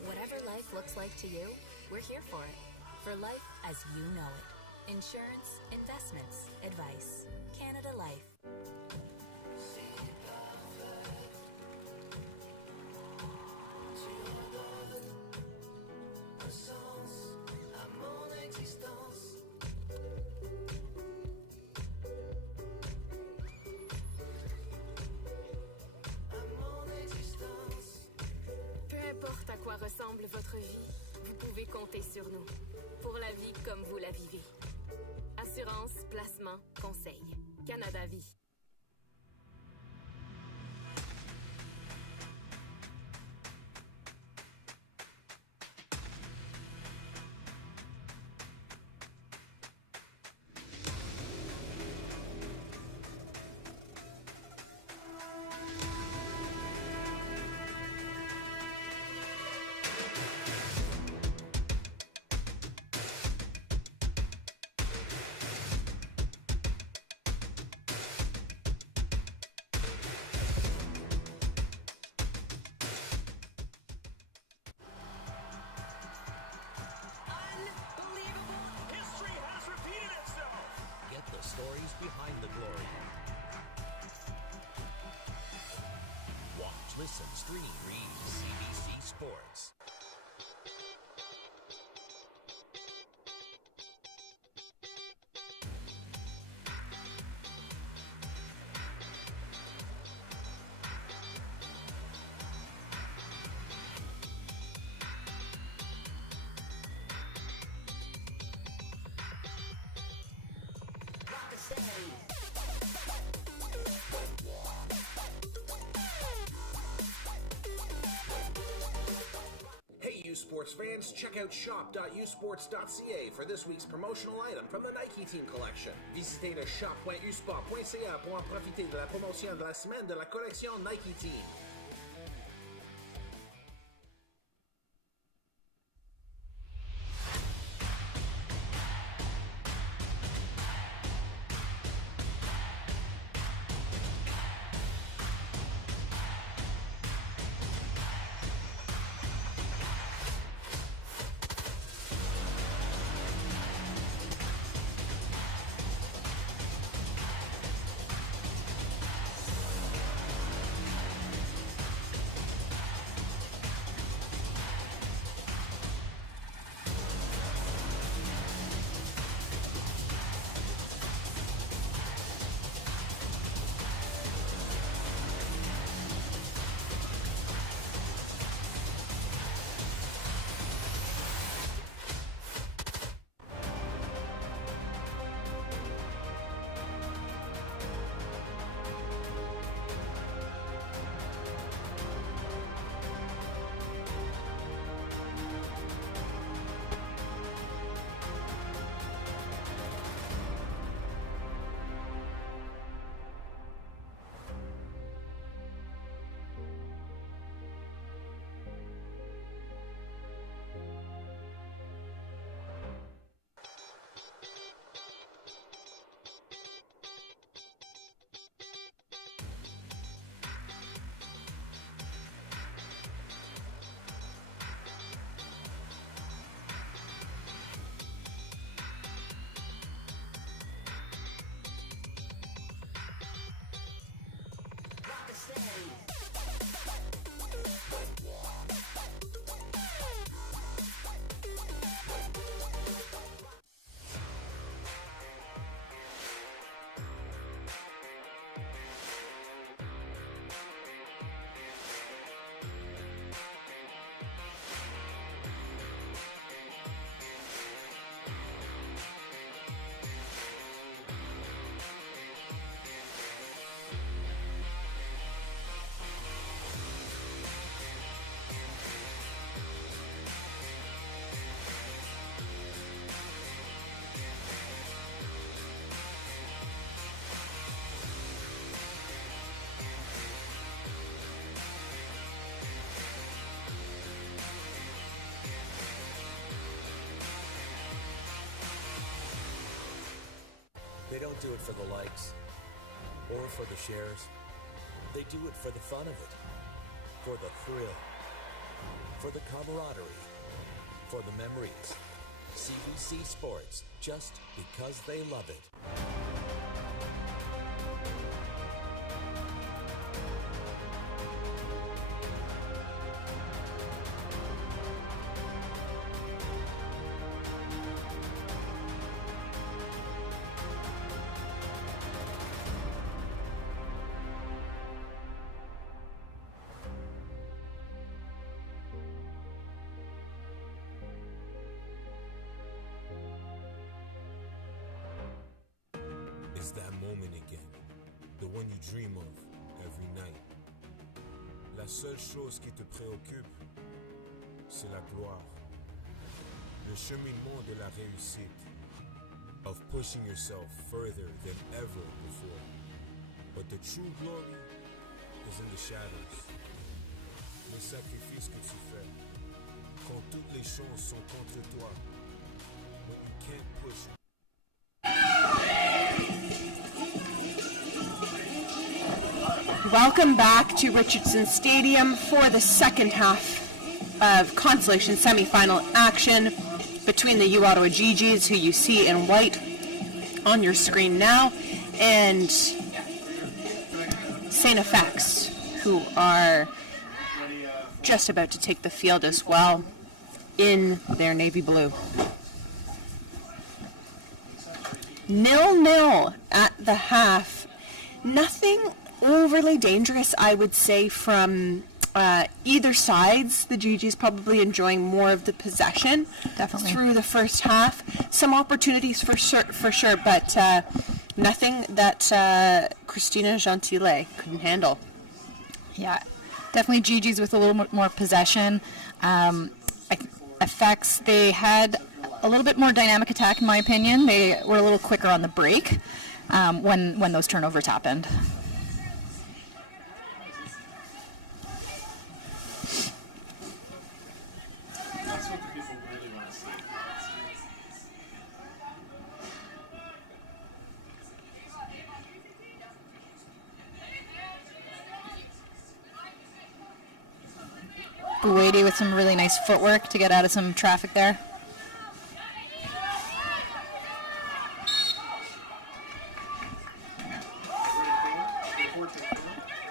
Whatever life looks like to you, we're here for it. For life as you know it. Insurance, investments, advice. Canada Life. À quoi ressemble votre vie, vous pouvez compter sur nous. Pour la vie comme vous la vivez. Assurance, placement, conseil. Canada Vie. Stories behind the glory. Watch, listen, stream, read CBC Sports. sports fans, check out shop.usports.ca for this week's promotional item from the Nike Team Collection. Visitez le shop.usport.ca pour en profiter de la promotion de la semaine de la collection Nike Team. They don't do it for the likes or for the shares. They do it for the fun of it, for the thrill, for the camaraderie, for the memories. CBC Sports, just because they love it. It's that moment again, the one you dream of every night. La seule chose qui te préoccupe, c'est la gloire. Le cheminement de la réussite, of pushing yourself further than ever before. But the true glory is in the shadows. Le sacrifice que tu fais, quand toutes les choses sont contre toi, when you can't push. Welcome back to Richardson Stadium for the second half of Consolation semifinal action between the Ottawa GGs, who you see in white on your screen now, and StFX, who are just about to take the field as well in their navy blue. 0-0 at the half. Nothing overly dangerous, I would say, from either sides. The GG's probably enjoying more of the possession through the first half. Some opportunities for sure, but nothing that Christina Gentile couldn't handle. Yeah, definitely GG's with a little more possession. I StFX, they had a little bit more dynamic attack, in my opinion. They were a little quicker on the break when those turnovers happened. Buwede with some really nice footwork to get out of some traffic there.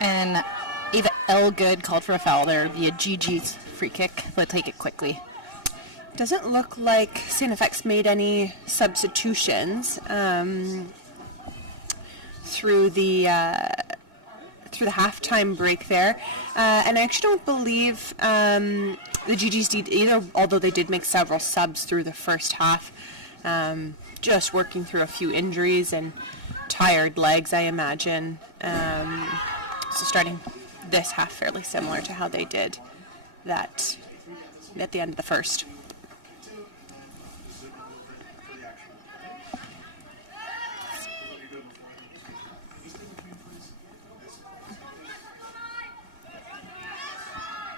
And Ava Elgood called for a foul there. It'll be a GG's free kick. They'll take it quickly. Doesn't look like StFX made any substitutions through the halftime break there, and I actually don't believe the GGs did either, although they did make several subs through the first half, just working through a few injuries and tired legs, I imagine. So starting this half fairly similar to how they did that at the end of the first.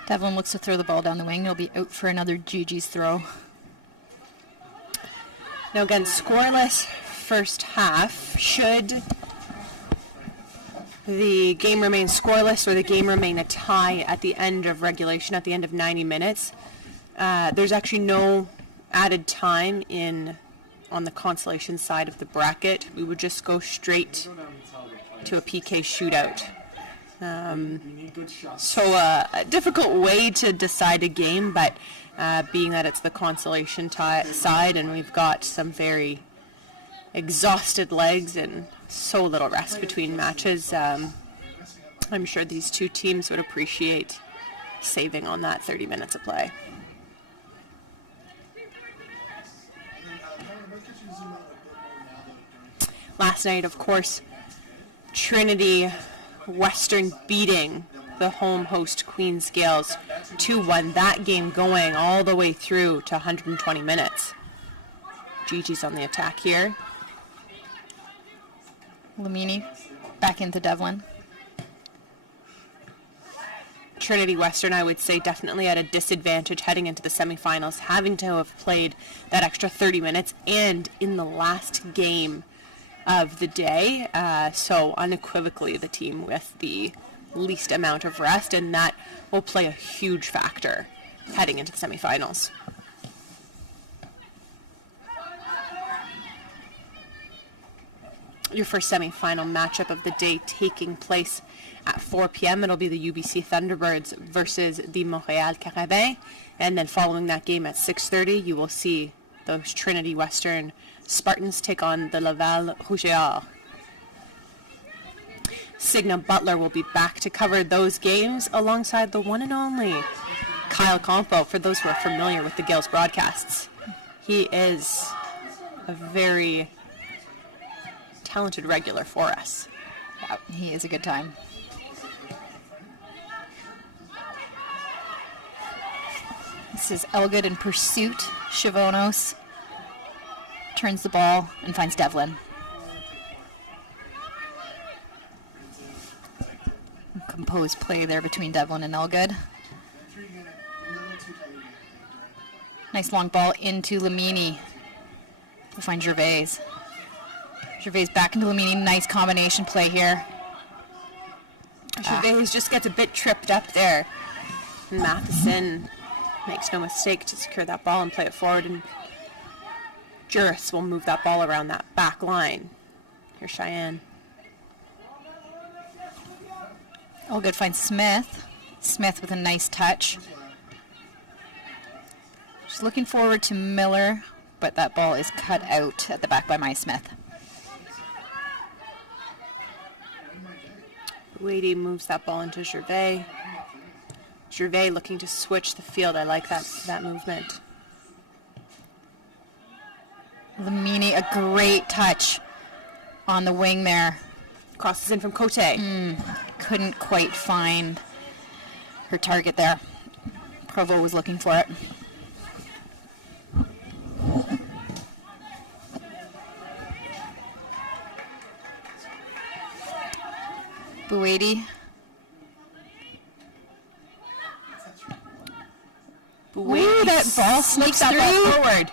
Devlin looks to throw the ball down the wing. It'll be out for another GG's throw. Now again, scoreless first half. Should the game remain scoreless or the game remain a tie at the end of regulation, at the end of 90 minutes, there's actually no added time on the Consolation side of the bracket. We would just go straight to a PK shootout. So a difficult way to decide a game, but being that it's the Consolation side and we've got some very exhausted legs and so little rest between matches, I'm sure these two teams would appreciate saving on that 30 minutes of play. Last night, of course, Trinity Western beating the home host Queen's Gales 2-1. That game going all the way through to 120 minutes. Gigi's on the attack here. Lamini back into Devlin. Trinity Western, I would say, definitely at a disadvantage heading into the semifinals, having to have played that extra 30 minutes and in the last game of the day. So unequivocally the team with the least amount of rest, and that will play a huge factor heading into the semifinals. Your first semifinal matchup of the day taking place at 4 p.m. It'll be the UBC Thunderbirds versus the Montreal Carabins, and then following that game at 6:30, you will see those Trinity Western Spartans take on the Laval Rougeards. Signa Butler will be back to cover those games alongside the one and only Kyle Campo, for those who are familiar with the Gales broadcasts. He is a very talented regular for us. Yeah, he is a good time. This is Elgood in pursuit. Chivonos turns the ball and finds Devlin. Composed play there between Devlin and Elgood. Nice long ball into Lamini. We'll find Gervais. Gervais back into Lamini. Nice combination play here. Gervais just gets a bit tripped up there. Matheson makes no mistake to secure that ball and play it forward, and Juris will move that ball around that back line. Here's Cheyenne. Elgood finds Smith. Smith with a nice touch. Just looking forward to Miller, but that ball is cut out at the back by Maya Smith. Wadey moves that ball into Gervais. Gervais looking to switch the field. I like that movement. Lamini, a great touch on the wing there. Crosses in from Cote. Couldn't quite find her target there. Provo was looking for it. Buwaiti. Ooh, that ball sneaks that through. ball forward.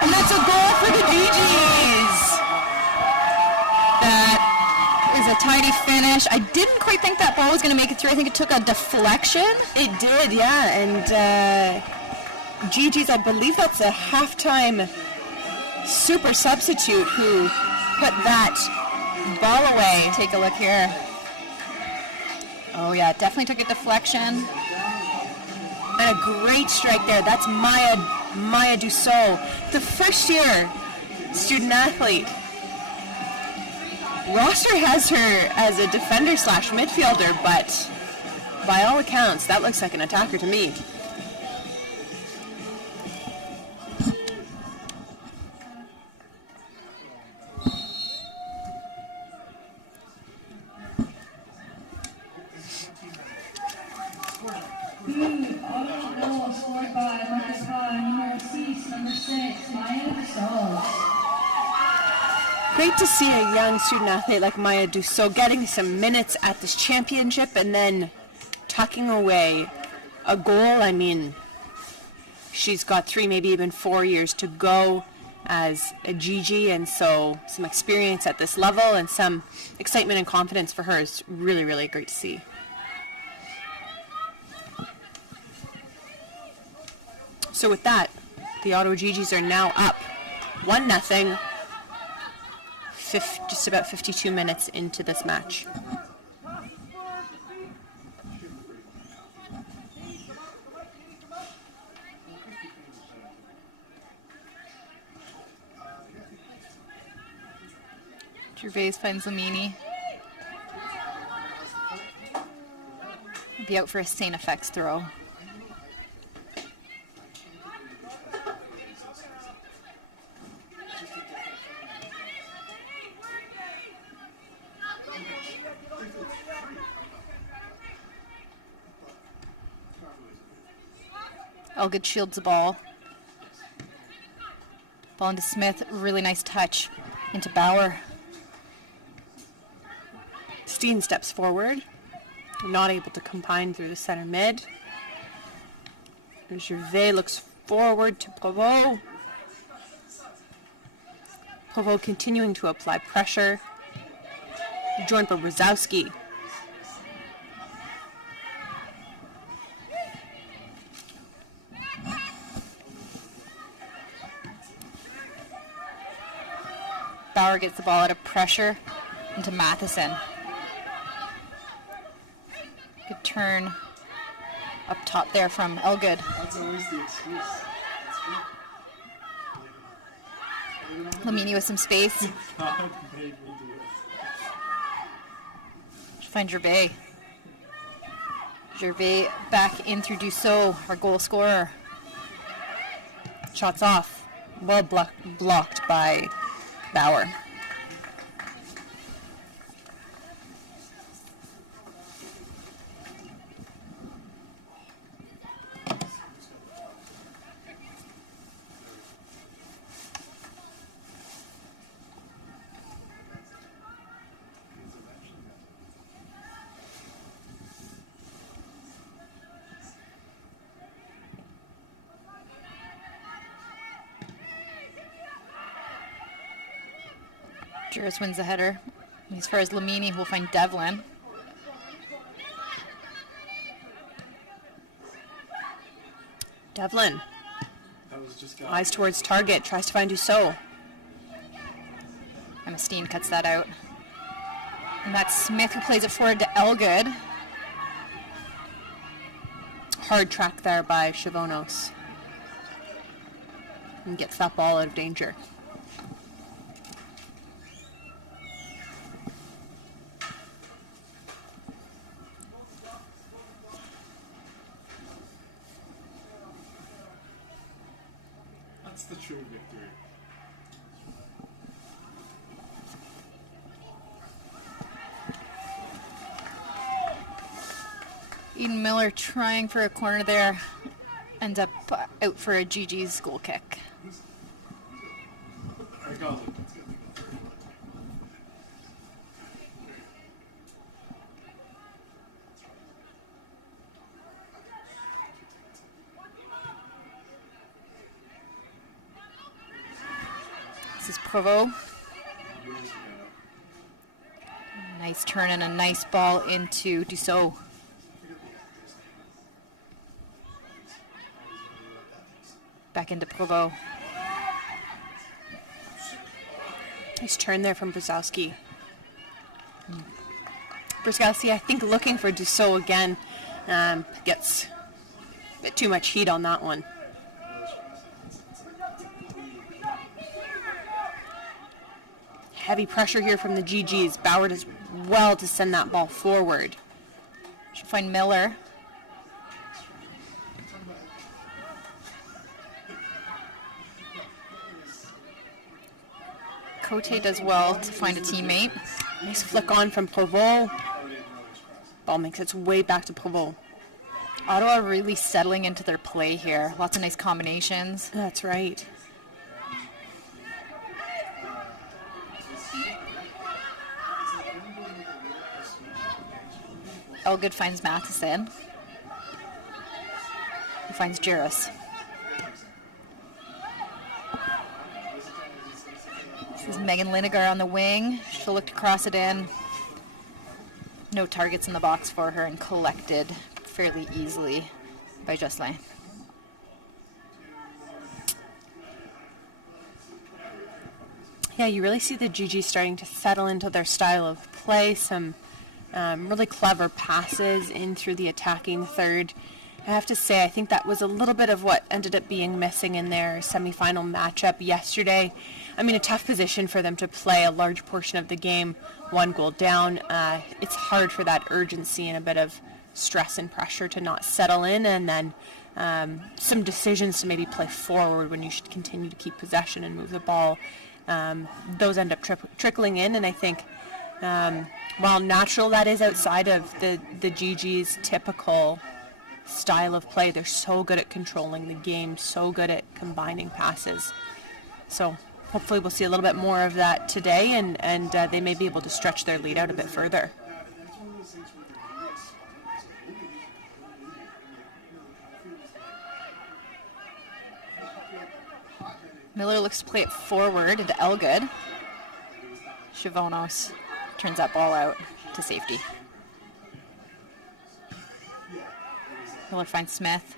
And that's a goal for the GGs. That is a tidy finish. I didn't quite think that ball was going to make it through. I think it took a deflection. It did, yeah. And GGs, I believe that's a halftime super substitute who put that ball away. Take a look here. Oh, yeah, definitely took a deflection. And a great strike there. That's Maya Dussault, the first-year student athlete. Roster has her as a defender / midfielder, but by all accounts, that looks like an attacker to me. Goal scored by number 6, Maya Dussault. Great to see a young student athlete like Maya Dussault getting some minutes at this championship and then tucking away a goal. I mean, she's got 3, maybe even 4 years to go as a GG, and so some experience at this level and some excitement and confidence for her is really, really great to see. So with that, the Ottawa GGs are now up 1-0, just about 52 minutes into this match. Gervais finds Lamini. Be out for a StFX throw. Elgood shields the ball. Ball into Smith. Really nice touch into Bauer. Steen steps forward. Not able to combine through the center mid. Gervais looks forward to Provost. Provost continuing to apply pressure. Joined by Brzezowski. Bauer gets the ball out of pressure into Matheson. Good turn up top there from Elgood. That's always the excuse. Lamini with some space. Find Gervais. Gervais back in through Dussault, our goal scorer. Shots off. Well blocked by Bauer. Juris wins the header. As far as Lamini, we'll find Devlin. Devlin. Eyes towards target, tries to find Dussault. Emma Steen cuts that out. And that's Smith who plays it forward to Elgood. Hard track there by Chavonos. And gets that ball out of danger. That's the true victory. Eden Miller trying for a corner there. Ends up out for a GG's goal kick. I got it. This is Provo. Nice turn and a nice ball into Dussault. Back into Provo. Nice turn there from Brzezowski. Brzezowski, I think, looking for Dussault again. Gets a bit too much heat on that one. Heavy pressure here from the GGs. Bauer does well to send that ball forward. Should find Miller. Cote does well to find a teammate. Nice flick on from Provo. Ball makes its way back to Provo. Ottawa really settling into their play here. Lots of nice combinations. That's right. Elgood finds Matheson. He finds Jairus. This is Megan Linegar on the wing. She'll look to cross it in. No targets in the box for her and collected fairly easily by Jocelyn. Yeah, you really see the GG starting to settle into their style of play. Some really clever passes in through the attacking third. I have to say, I think that was a little bit of what ended up being missing in their semifinal matchup yesterday. I mean, a tough position for them to play a large portion of the game, 1 goal down. It's hard for that urgency and a bit of stress and pressure to not settle in, and then some decisions to maybe play forward when you should continue to keep possession and move the ball. Those end up trickling in, and I think while natural that is outside of the GG's typical style of play, they're so good at controlling the game, so good at combining passes. So hopefully we'll see a little bit more of that today, and they may be able to stretch their lead out a bit further. Miller looks to play it forward into Elgood. Chivonos turns that ball out to safety. Miller finds Smith.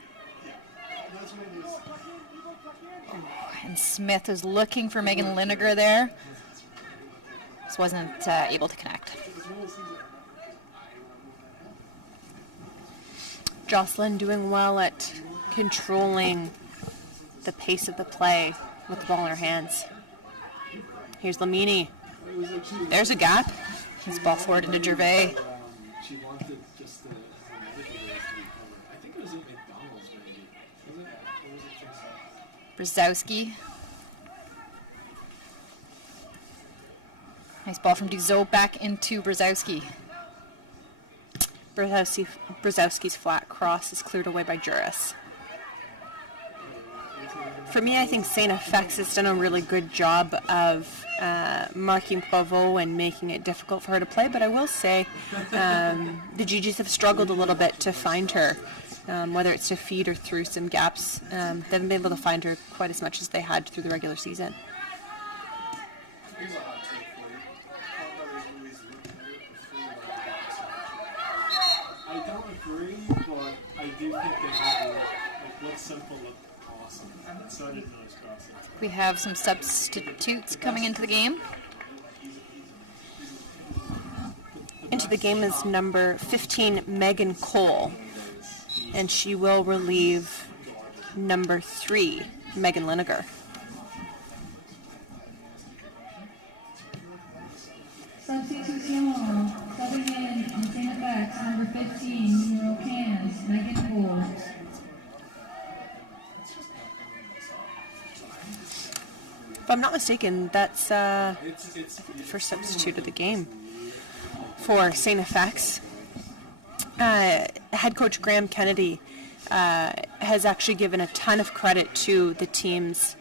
Oh, and Smith is looking for Megan Linegar there. Just wasn't able to connect. Jocelyn doing well at controlling the pace of the play with the ball in her hands. Here's Lamini. There's a gap. His ball forward into Gervais. She wanted just the medical days to be covered. I think it was at McDonald's maybe. Was it? Brzezowski. Nice ball from Dussault back into Brzezowski. Brzezowski's flat cross is cleared away by Jairus. For me, I think StFX has done a really good job of marking Provo and making it difficult for her to play, but I will say the GGs have struggled a little bit to find her, whether it's to feed or through some gaps. They haven't been able to find her quite as much as they had through the regular season. I don't agree, but I do think they have what's simple look awesome. So I didn't really cross it. We have some substitutes coming into the game. Into the game is number 15, Megan Cole, and she will relieve number 3, Megan Linegar. Substitution, subbing in on StFX, number 15, numero 15, Megan Cole. If I'm not mistaken, that's the first substitute of the game for StFX. Head coach Graham Kennedy has actually given a ton of credit to the team's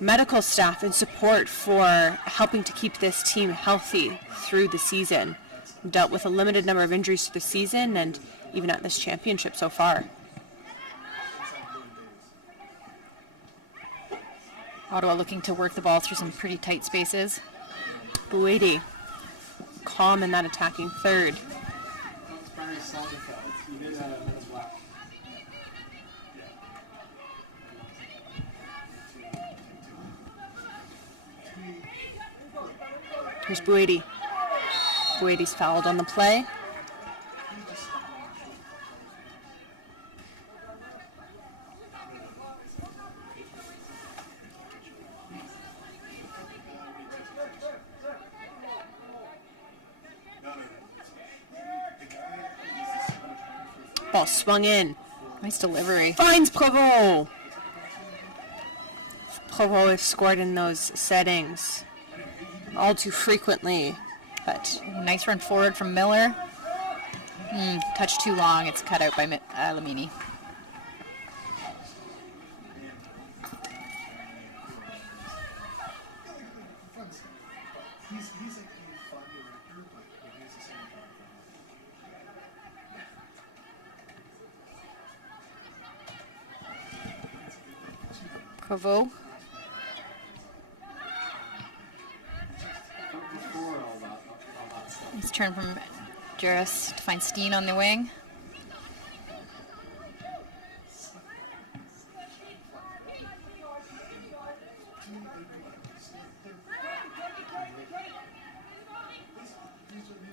medical staff and support for helping to keep this team healthy through the season. Dealt with a limited number of injuries through the season and even at this championship so far. Ottawa looking to work the ball through some pretty tight spaces. Buedi, calm in that attacking third. Here's Buedi. Buedi's fouled on the play. Ball swung in. Nice delivery. Finds Provo. Provo has scored in those settings all too frequently. But nice run forward from Miller. Touch too long. It's cut out by Lamini. Provo. Nice turn from Jairus to find Steen on the wing.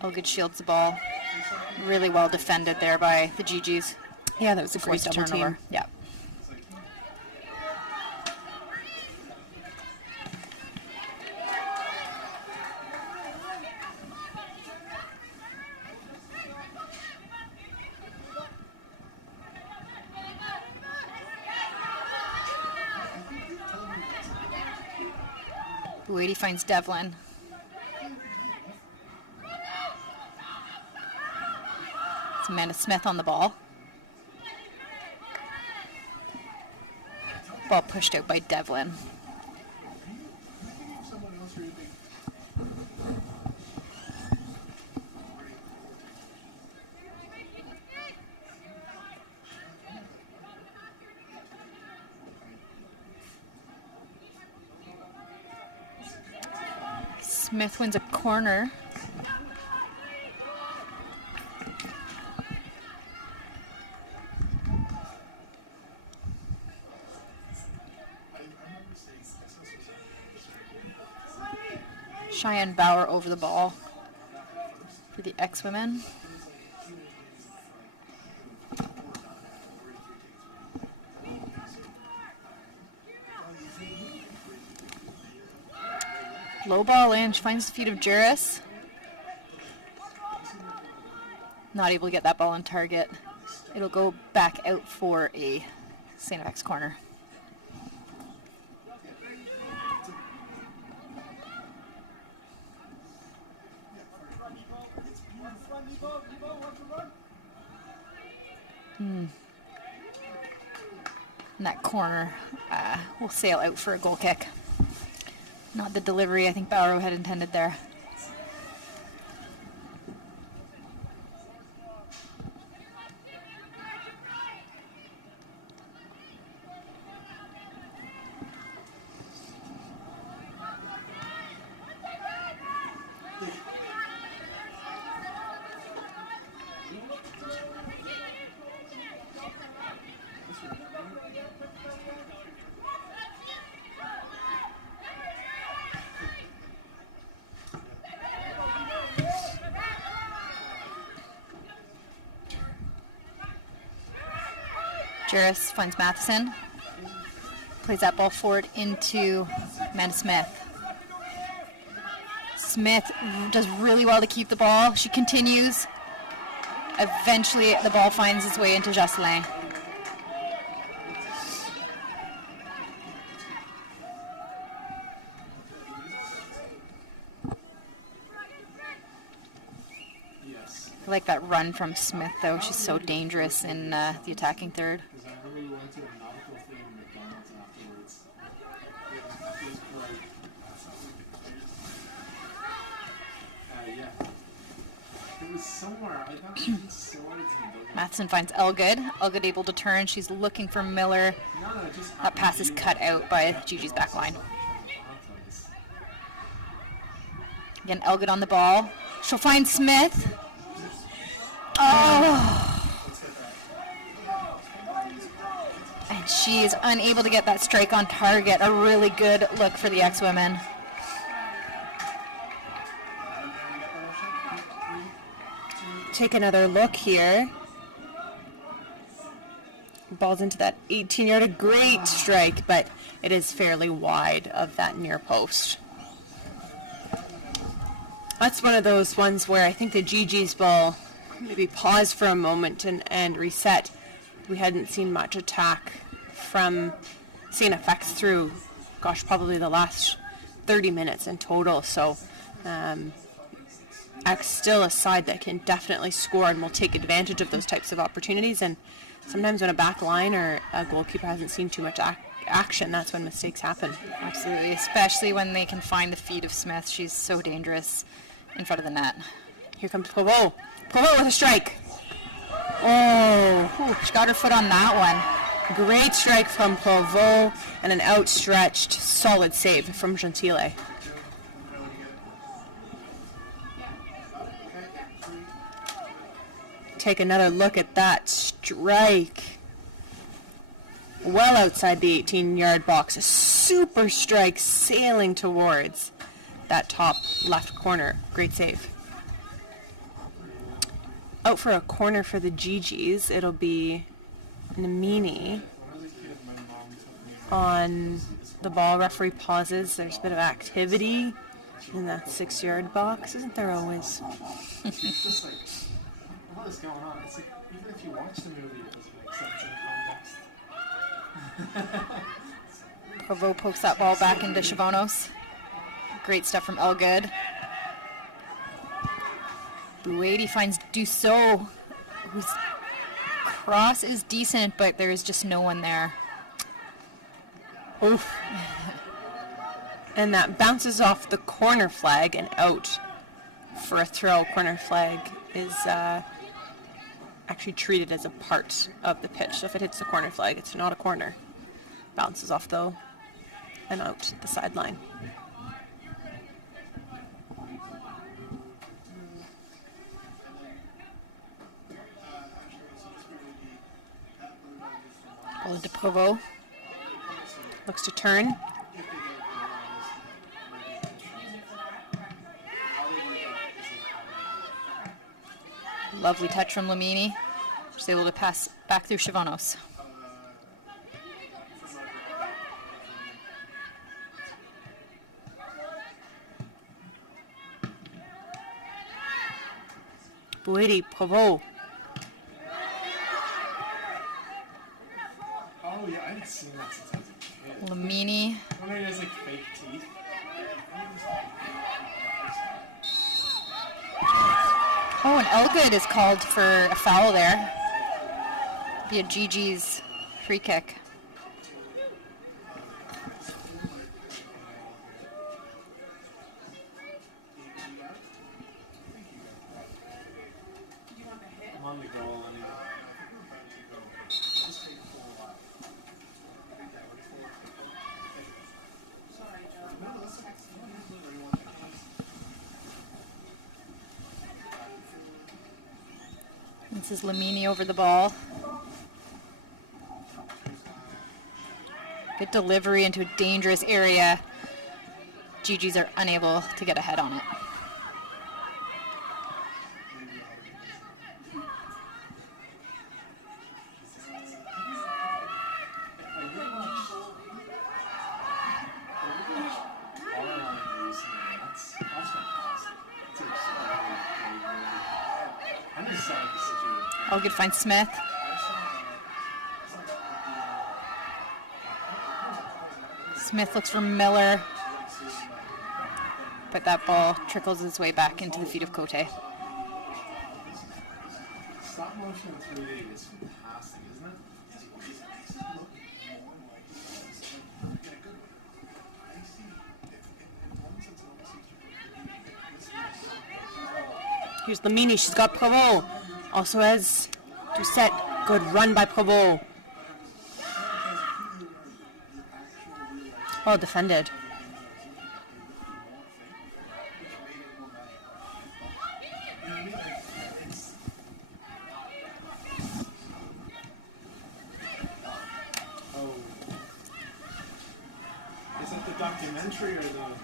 Olgid shields the ball. Really well defended there by the GGs. Yeah, that was a great double turnover. team. Yeah. Buedi finds Devlin. It's Amanda Smith on the ball. Ball pushed out by Devlin. Smith wins a corner. Cheyenne Bauer over the ball for the X-Women. Low ball in, she finds the feet of Jairus. Not able to get that ball on target. It'll go back out for a StFX corner. And that corner will sail out for a goal kick. Not the delivery I think Bauer had intended there. Jairus finds Matheson. Plays that ball forward into Amanda Smith. Smith does really well to keep the ball. She continues. Eventually, the ball finds its way into Jocelyn. I like that run from Smith, though. She's so dangerous in the attacking third. was somewhere. I thought it was swords and Matheson finds Elgood. Elgood able to turn. She's looking for Miller. That pass is cut out by Gigi's back line. Again, Elgood on the ball. She'll find Smith. Oh! And she is unable to get that strike on target. A really good look for the X-Women. Take another look here. Ball's into that 18-yard, a great strike, but it is fairly wide of that near post. That's one of those ones where I think the GG's ball maybe pause for a moment and reset. We hadn't seen much attack from StFX through, gosh, probably the last 30 minutes in total. So X still a side that can definitely score and will take advantage of those types of opportunities. And sometimes when a back line or a goalkeeper hasn't seen too much action, that's when mistakes happen. Absolutely, especially when they can find the feet of Smith. She's so dangerous in front of the net. Here comes Provo. Provo with a strike. Oh, she got her foot on that one. Great strike from Provo and an outstretched, solid save from Gentile. Take another look at that strike. Well outside the 18-yard box. A super strike sailing towards that top left corner. Great save. Out for a corner for the GGs. It'll be Namini on the ball. Referee pauses. There's a bit of activity in that 6-yard box. Isn't there always? It's just like, what is going on? It's like, even if you watch the movie, it doesn't make sense in context. Provo pokes that ball back into Chavonos. Great stuff from Elgood. Buady finds Dussault, whose cross is decent, but there is just no one there. Oof. And that bounces off the corner flag and out for a throw. Corner flag is actually treated as a part of the pitch. So if it hits the corner flag, it's not a corner. Bounces off though and out the sideline. Ball into Provo. Looks to turn. Lovely touch from Lamini. She's able to pass back through Chavonos. Buady, Provo. Oh yeah, I haven't seen that since I was a kid. Lamini. When he has like fake teeth. Oh, and Elgood is called for a foul there. Be a GG's free kick. I'm on the goal anyway. This is Lamini over the ball. Good delivery into a dangerous area. GGs are unable to get ahead on it. Elgood finds Smith. Smith looks for Miller, but that ball trickles its way back into the feet of Cote. Stop motion in 3D is fantastic, isn't it? Here's Lamini. She's got Provo. Also has Doucette. Good run by Provo. Well defended. Oh. Is it the documentary or the movie?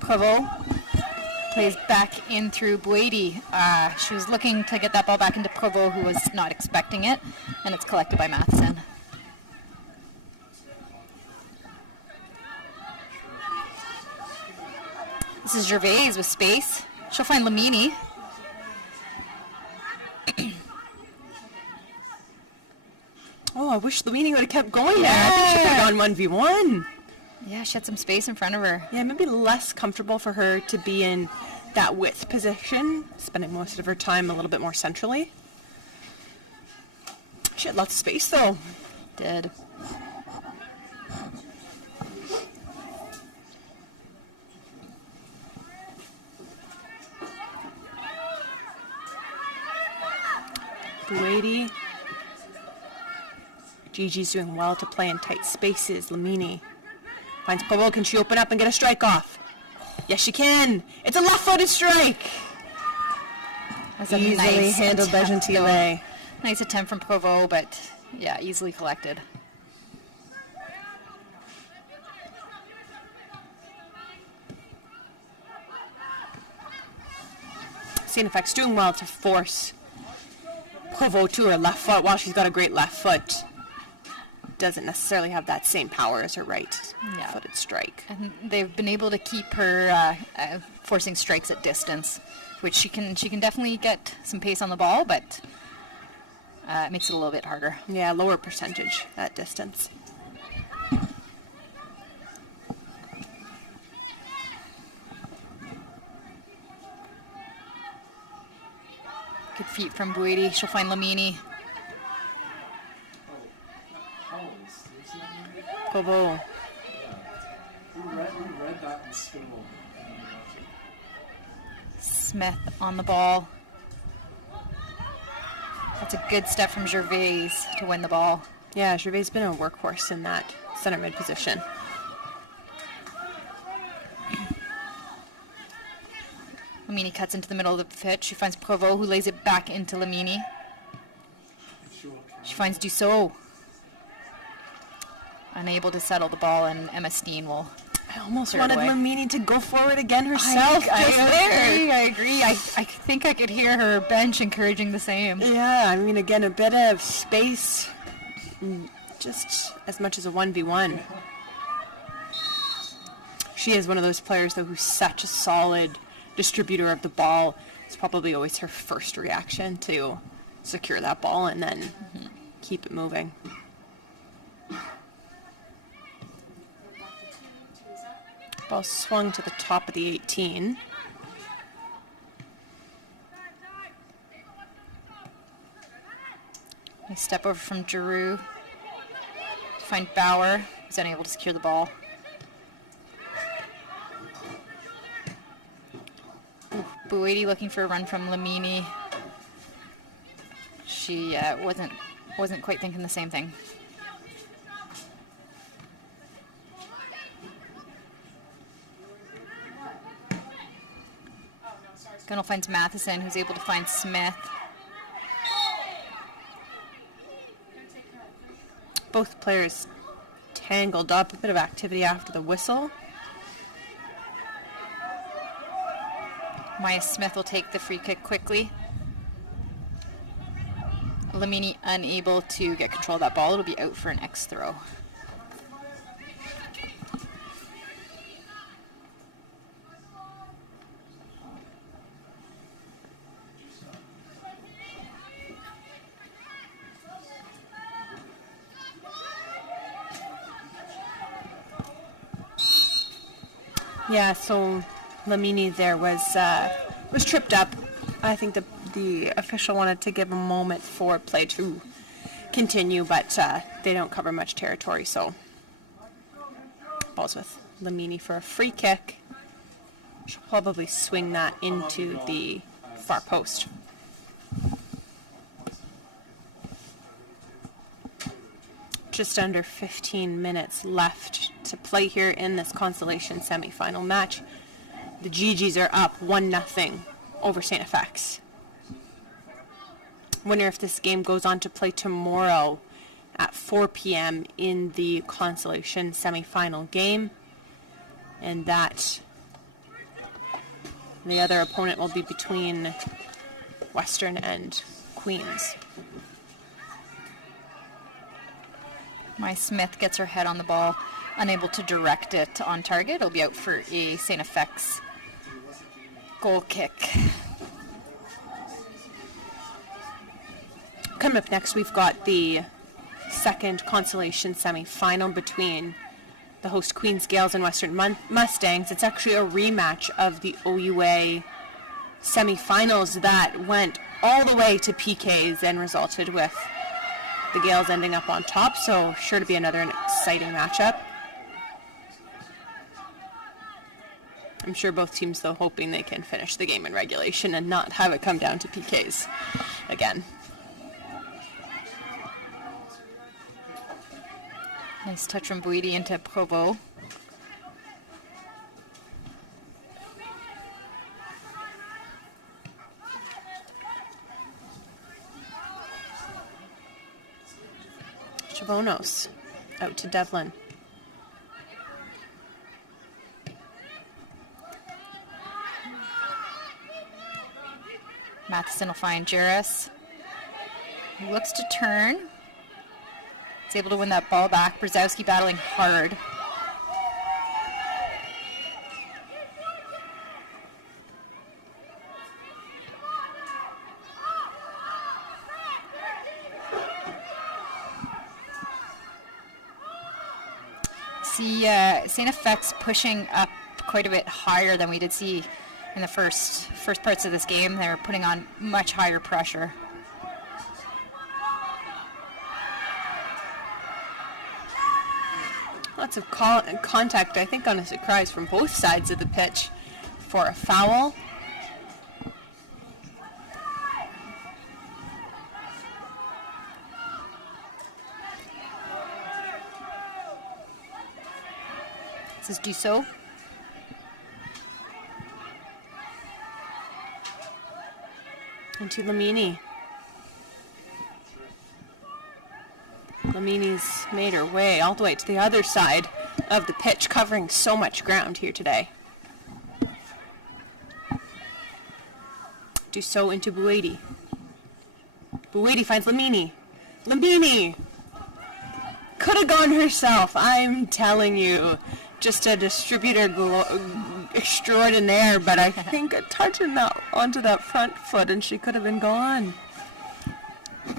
Provo plays back in through Buedi. She was looking to get that ball back into Provo, who was not expecting it, and it's collected by Matheson. This is Gervais with space. She'll find Lamini. Oh, I wish Lamini would have kept going there. I think she could have gone 1v1. Yeah, she had some space in front of her. Yeah, maybe less comfortable for her to be in that width position, spending most of her time a little bit more centrally. She had lots of space, though. Did. Buedi. Gigi's doing well to play in tight spaces. Lamini finds Provo. Can she open up and get a strike off? Yes, she can. It's a left-footed strike. That's a Easily nice handled by attempt, Gentile. though. Nice attempt from Provo, but yeah, easily collected. StFX doing well to force Provo to her left foot while she's got a great left foot. Doesn't necessarily have that same power as her right-footed strike. And they've been able to keep her forcing strikes at distance, which she can definitely get some pace on the ball, but it makes it a little bit harder. Yeah, lower percentage at distance. Good feet from Buedi. She'll find Lamini. Provo. We read that in school. Smith on the ball. That's a good step from Gervais to win the ball. Yeah, Gervais has been a workhorse in that center mid position. Lamini cuts into the middle of the pitch. She finds Provo, who lays it back into Lamini. She finds Dussault. Unable to settle the ball, and Emma Steen will. I almost clear it wanted away. Lamini to go forward again herself. I agree. I think I could hear her bench encouraging the same. Yeah, I mean, again, a bit of space, just as much as a 1v1. She is one of those players, though, who's such a solid distributor of the ball. It's probably always her first reaction to secure that ball and then keep it moving. Ball swung to the top of the 18. Nice step over from Giroux to find Bauer, who's unable to secure the ball. Buedi looking for a run from Lamini. She wasn't quite thinking the same thing. Gunnell finds Matheson, who's able to find Smith. Both players tangled up. A bit of activity after the whistle. Maya Smith will take the free kick quickly. Lamini unable to get control of that ball. It'll be out for an X throw. Yeah, so Lamini there was tripped up. I think the official wanted to give a moment for play to continue, but they don't cover much territory, so ball's with Lamini for a free kick. She'll probably swing that into the far post. Just under 15 minutes left to play here in this Consolation semifinal match. The GGs are up 1-0 over StFX. Wonder if this game goes on to play tomorrow at 4 p.m. in the Consolation semifinal game, and that the other opponent will be between Western and Queens. My Smith gets her head on the ball, unable to direct it on target. It'll be out for a StFX goal kick. Coming up next, we've got the second Consolation semi-final between the host Queens Gales and Western Mustangs. It's actually a rematch of the OUA semi-finals that went all the way to PKs and resulted with the Gales ending up on top, so sure to be another exciting matchup. I'm sure both teams, though, hoping they can finish the game in regulation and not have it come down to PKs again. Nice touch from Buidi into Provo. Chavonos out to Devlin. Matheson will find Jairus. He looks to turn. He's able to win that ball back. Brzezowski battling hard. See StFX pushing up quite a bit higher than we did see in the first parts of this game. They're putting on much higher pressure. Lots of contact, I think, honestly, cries from both sides of the pitch for a foul. This is Dussault. Into Lamini. Lamini's made her way all the way to the other side of the pitch, covering so much ground here today. Dussault into Buidi. Buidi finds Lamini. Lamini! Could have gone herself, I'm telling you. Just a distributor extraordinaire, but I think a touch onto that front foot and she could have been gone.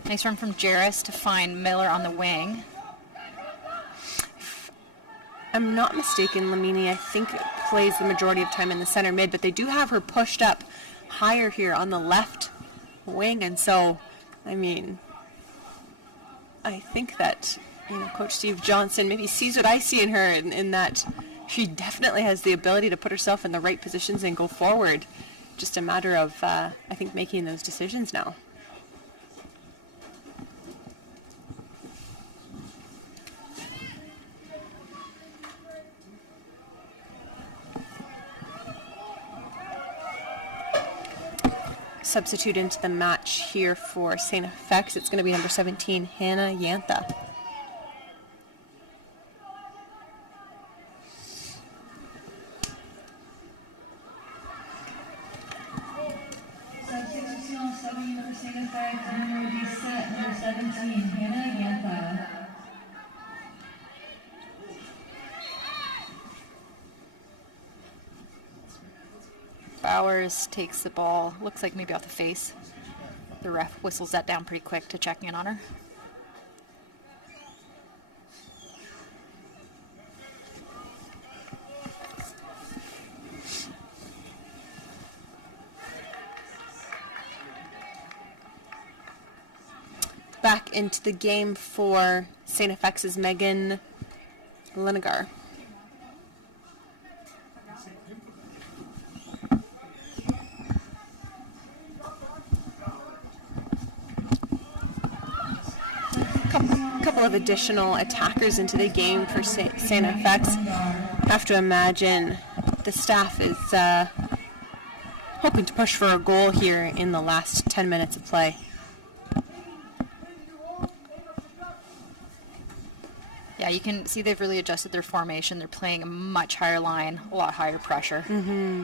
Nice run from Jairus to find Miller on the wing. If I'm not mistaken, Lamini, I think, plays the majority of time in the center mid, but they do have her pushed up higher here on the left wing, and so, I mean, I think that, Coach Steve Johnson maybe sees what I see in her, in that she definitely has the ability to put herself in the right positions and go forward. Just a matter of, I think, making those decisions now. Substitute into the match here for StFX. It's going to be number 17, Hannah Yantha. Substitution subbing for StFX, number 17, Hannah Yantha. Bowers takes the ball, looks like maybe off the face. The ref whistles that down pretty quick to check in on her. back into the game for StFX's Megan Linegar. Couple of additional attackers into the game for StFX. Have to imagine the staff is hoping to push for a goal here in the last 10 minutes of play. Yeah, you can see they've really adjusted their formation. They're playing a much higher line, a lot higher pressure. Mm-hmm.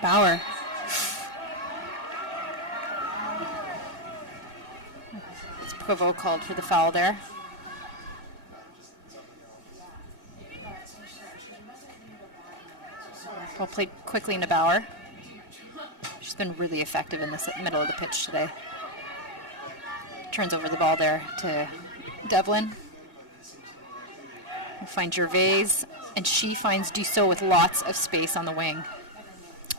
Bauer. It's Provo called for the foul there. Ball played quickly into Bauer. She's been really effective in the middle of the pitch today. Turns over the ball there to Devlin. We'll find Gervais, and she finds Dussault with lots of space on the wing.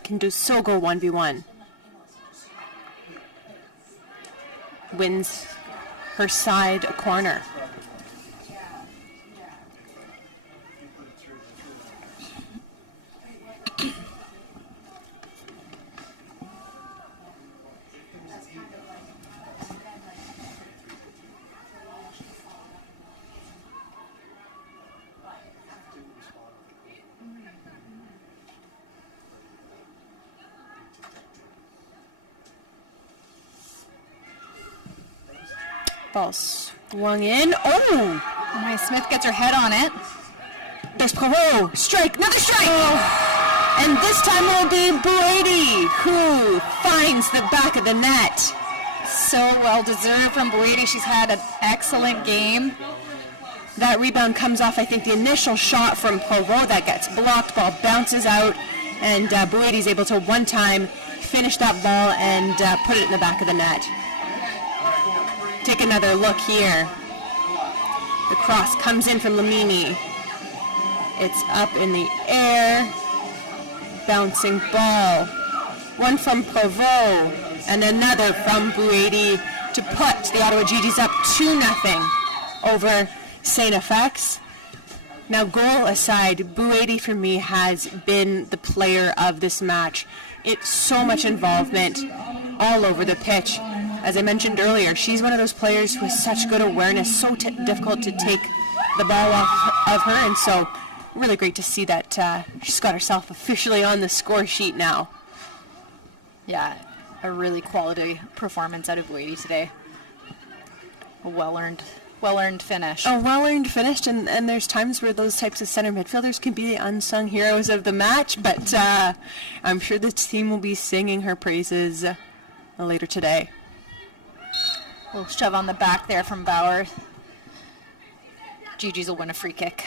Can Dussault go 1v1? Wins her side a corner. Ball swung in. Oh! Maya Smith gets her head on it. There's Perot. Strike. Another strike! Oh. And this time it'll be Brady who finds the back of the net. So well deserved from Brady. She's had an excellent game. That rebound comes off, I think, the initial shot from Perot that gets blocked. Ball bounces out, and Brady's able to one time finish that ball and put it in the back of the net. Take another look here. The cross comes in from Lamini. It's up in the air. Bouncing ball. One from Provo and another from Brady to put the Ottawa GGs up 2-0 over StFX. Now, goal aside, Brady for me has been the player of this match. It's so much involvement all over the pitch. As I mentioned earlier, she's one of those players who has such good awareness, so difficult to take the ball off of her, and so really great to see that she's got herself officially on the score sheet now. Yeah, a really quality performance out of Brady today. A well-earned finish. A well-earned finish, and there's times where those types of center midfielders can be the unsung heroes of the match, but I'm sure the team will be singing her praises later today. A little shove on the back there from Bauer. GG's will win a free kick.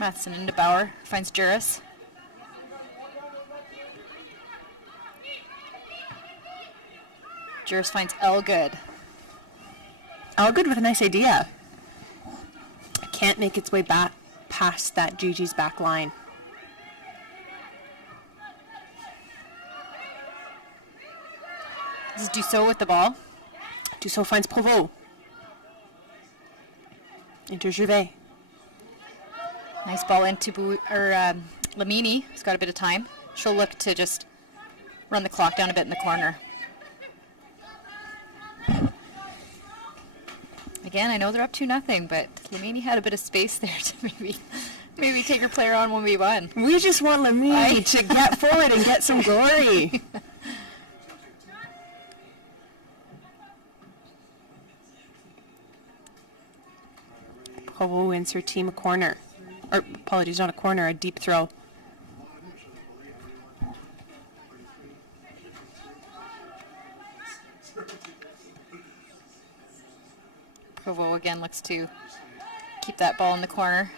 Matheson into Bauer, finds Juris. Juris finds Elgood. Elgood with a nice idea. Can't make its way back past that GG's back line. This is Dussault with the ball. Dussault finds Provo. Into Gervais. Nice ball into Lamini, who's got a bit of time. She'll look to just run the clock down a bit in the corner. Again, I know they're up 2-0, but Lamini had a bit of space there to maybe take her player on 1v1. We just want Lamini to get forward and get some glory. Provo wins her team a corner. Or, apologies, not a corner, a deep throw. Provo again looks to keep that ball in the corner.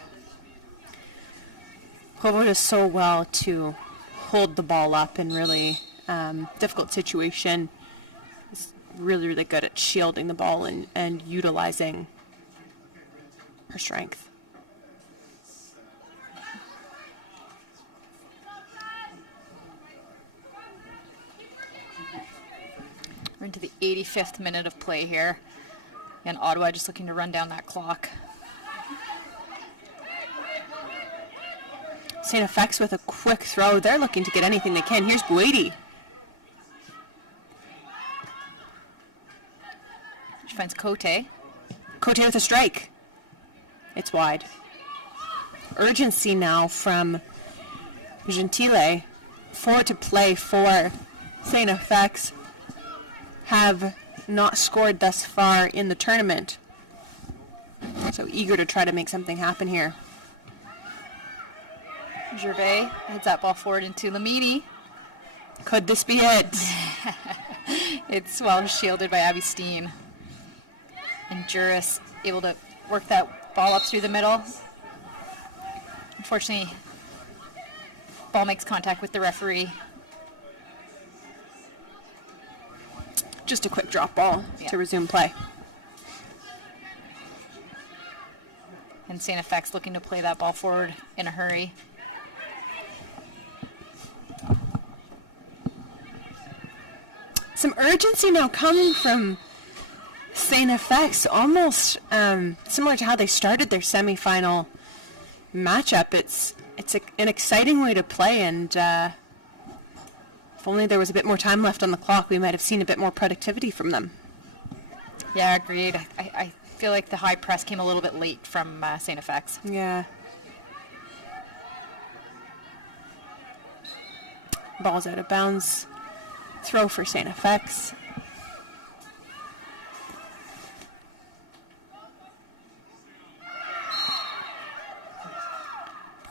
Provo does so well to hold the ball up in really difficult situation. Is really, really good at shielding the ball and utilizing her strength. We're into the 85th minute of play here. And Ottawa just looking to run down that clock. StFX with a quick throw. They're looking to get anything they can. Here's Buedi. She finds Cote. Cote with a strike. It's wide. Urgency now from Gentile. 4 to play for StFX. Have not scored thus far in the tournament. So eager to try to make something happen here. Gervais heads that ball forward into Lamini. Could this be it? It's well shielded by Abby Steen. And Juris able to work that ball up through the middle. Unfortunately, ball makes contact with the referee. Just a quick drop ball to resume play. And StFX looking to play that ball forward in a hurry. Some urgency now coming from StFX, almost similar to how they started their semifinal matchup. It's an exciting way to play, and if only there was a bit more time left on the clock, we might have seen a bit more productivity from them. Yeah, agreed. I feel like the high press came a little bit late from StFX. Yeah. Ball's out of bounds. Throw for StFX.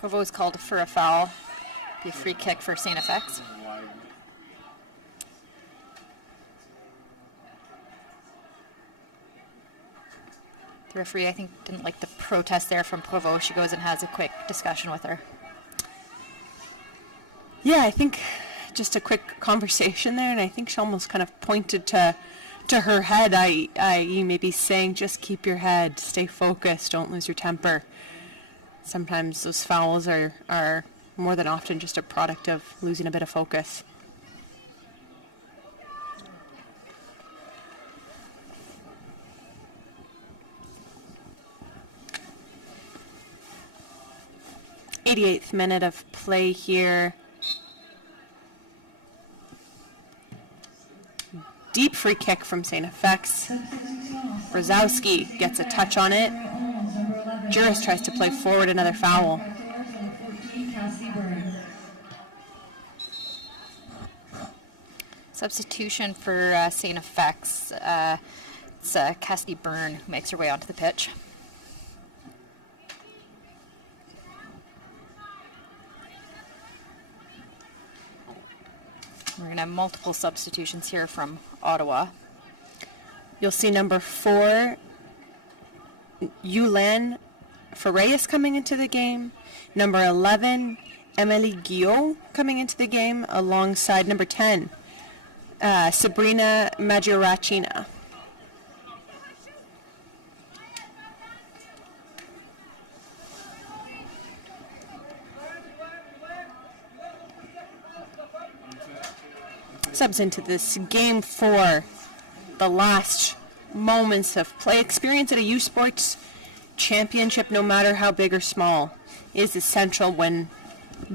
Provo's called for a foul. Be a free kick for StFX. The referee, I think, didn't like the protest there from Provo. She goes and has a quick discussion with her. Yeah, I think just a quick conversation there, and I think she almost kind of pointed to her head, i.e. maybe saying, just keep your head, stay focused, don't lose your temper. Sometimes those fouls are more than often just a product of losing a bit of focus. '88th minute of play here. Deep free kick from StFX. Brzezowski gets a touch on it. Juris tries to play forward, another foul. Substitution for StFX. It's Cassidy Byrne who makes her way onto the pitch. We're going to have multiple substitutions here from Ottawa. You'll see number 4, Yulan Ferreira coming into the game. Number 11, Emily Guillot coming into the game alongside number 10, Sabrina Majoracina. Subs into this game for the last moments of play. Experience at a U Sports championship, no matter how big or small, is essential when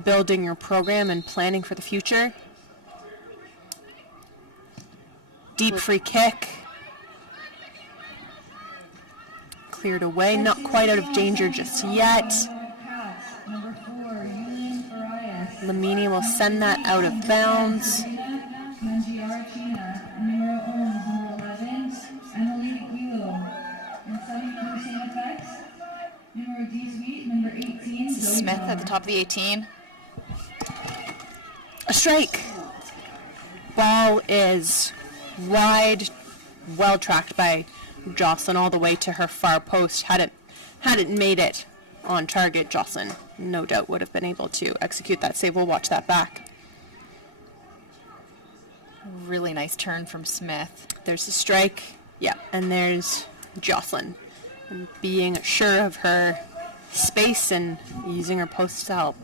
building your program and planning for the future. Deep free kick. Cleared away, not quite out of danger just yet. Lamini will send that out of bounds. Smith at the top of the 18. A strike. Ball is wide, well tracked by Jocelyn all the way to her far post. Had it had it made it on target, Jocelyn no doubt would have been able to execute that save. We'll watch that back. Really nice turn from Smith. There's the strike. Yeah, and there's Jocelyn. And being sure of her space and using her post to help.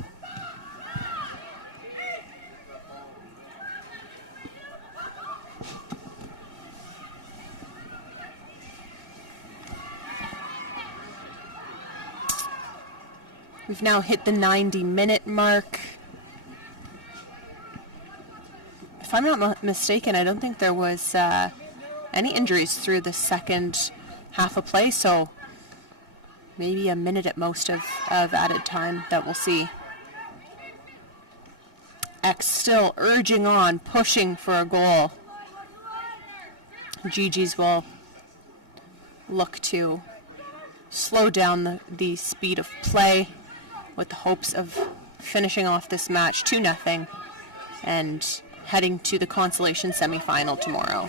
We've now hit the 90-minute mark. If I'm not mistaken, I don't think there was any injuries through the second half of play, so maybe a minute at most of added time that we'll see. X still urging on, pushing for a goal. GG's will look to slow down the speed of play with the hopes of finishing off this match 2-0 and heading to the Consolation semifinal tomorrow.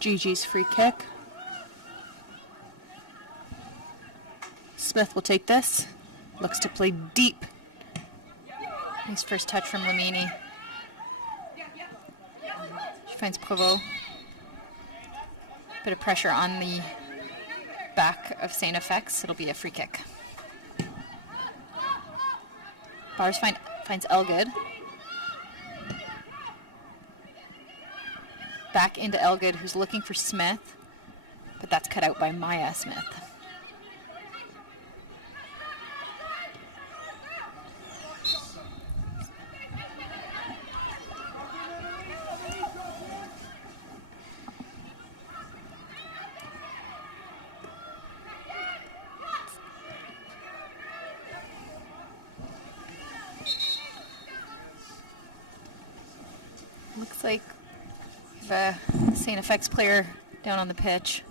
GG's free kick. Smith will take this. Looks to play deep. Nice first touch from Lamini. She finds Provost. Bit of pressure on the back of StFX. It'll be a free kick. Bars finds Elgood. Back into Elgood, who's looking for Smith, but that's cut out by Maya Smith. Looks like we have a StFX player down on the pitch.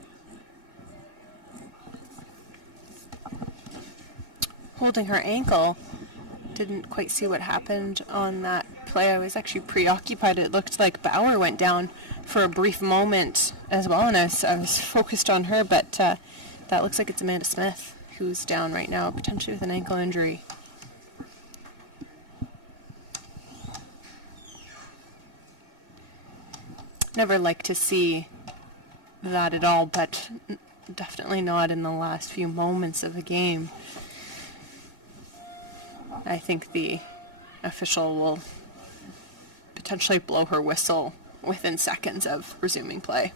Holding her ankle. Didn't quite see what happened on that play. I was actually preoccupied. It looked like Bauer went down for a brief moment as well, and I was focused on her, but that looks like it's Amanda Smith who's down right now, potentially with an ankle injury. Never like to see that at all, but definitely not in the last few moments of the game. I think the official will potentially blow her whistle within seconds of resuming play.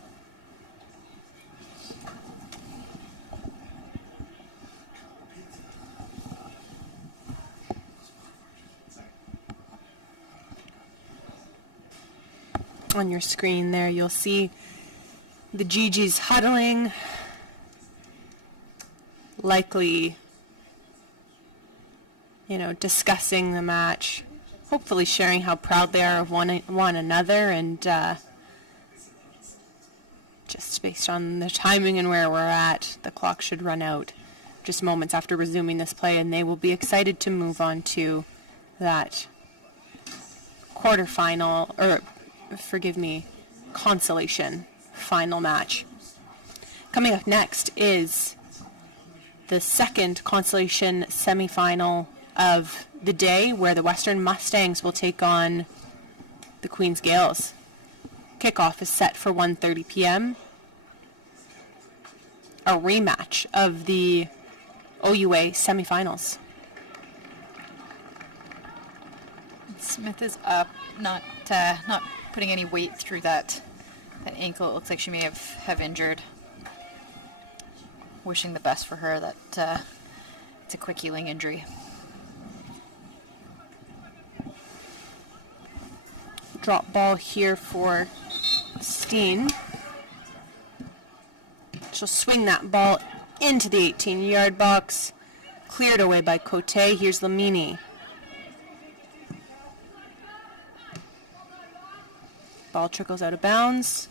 On your screen there, you'll see the GGs huddling, likely, discussing the match, hopefully sharing how proud they are of one another, and just based on the timing and where we're at, the clock should run out just moments after resuming this play, and they will be excited to move on to that consolation final match. Coming up next is the second consolation semifinal of the day, where the Western Mustangs will take on the Queen's Gales. Kickoff is set for 1:30 p.m. A rematch of the OUA semifinals. Smith is up, not putting any weight through that ankle. It looks like she may have injured. Wishing the best for her. That it's a quick healing injury. Drop ball here for Steen. She'll swing that ball into the 18-yard box. Cleared away by Cote. Here's Lamini. Ball trickles out of bounds.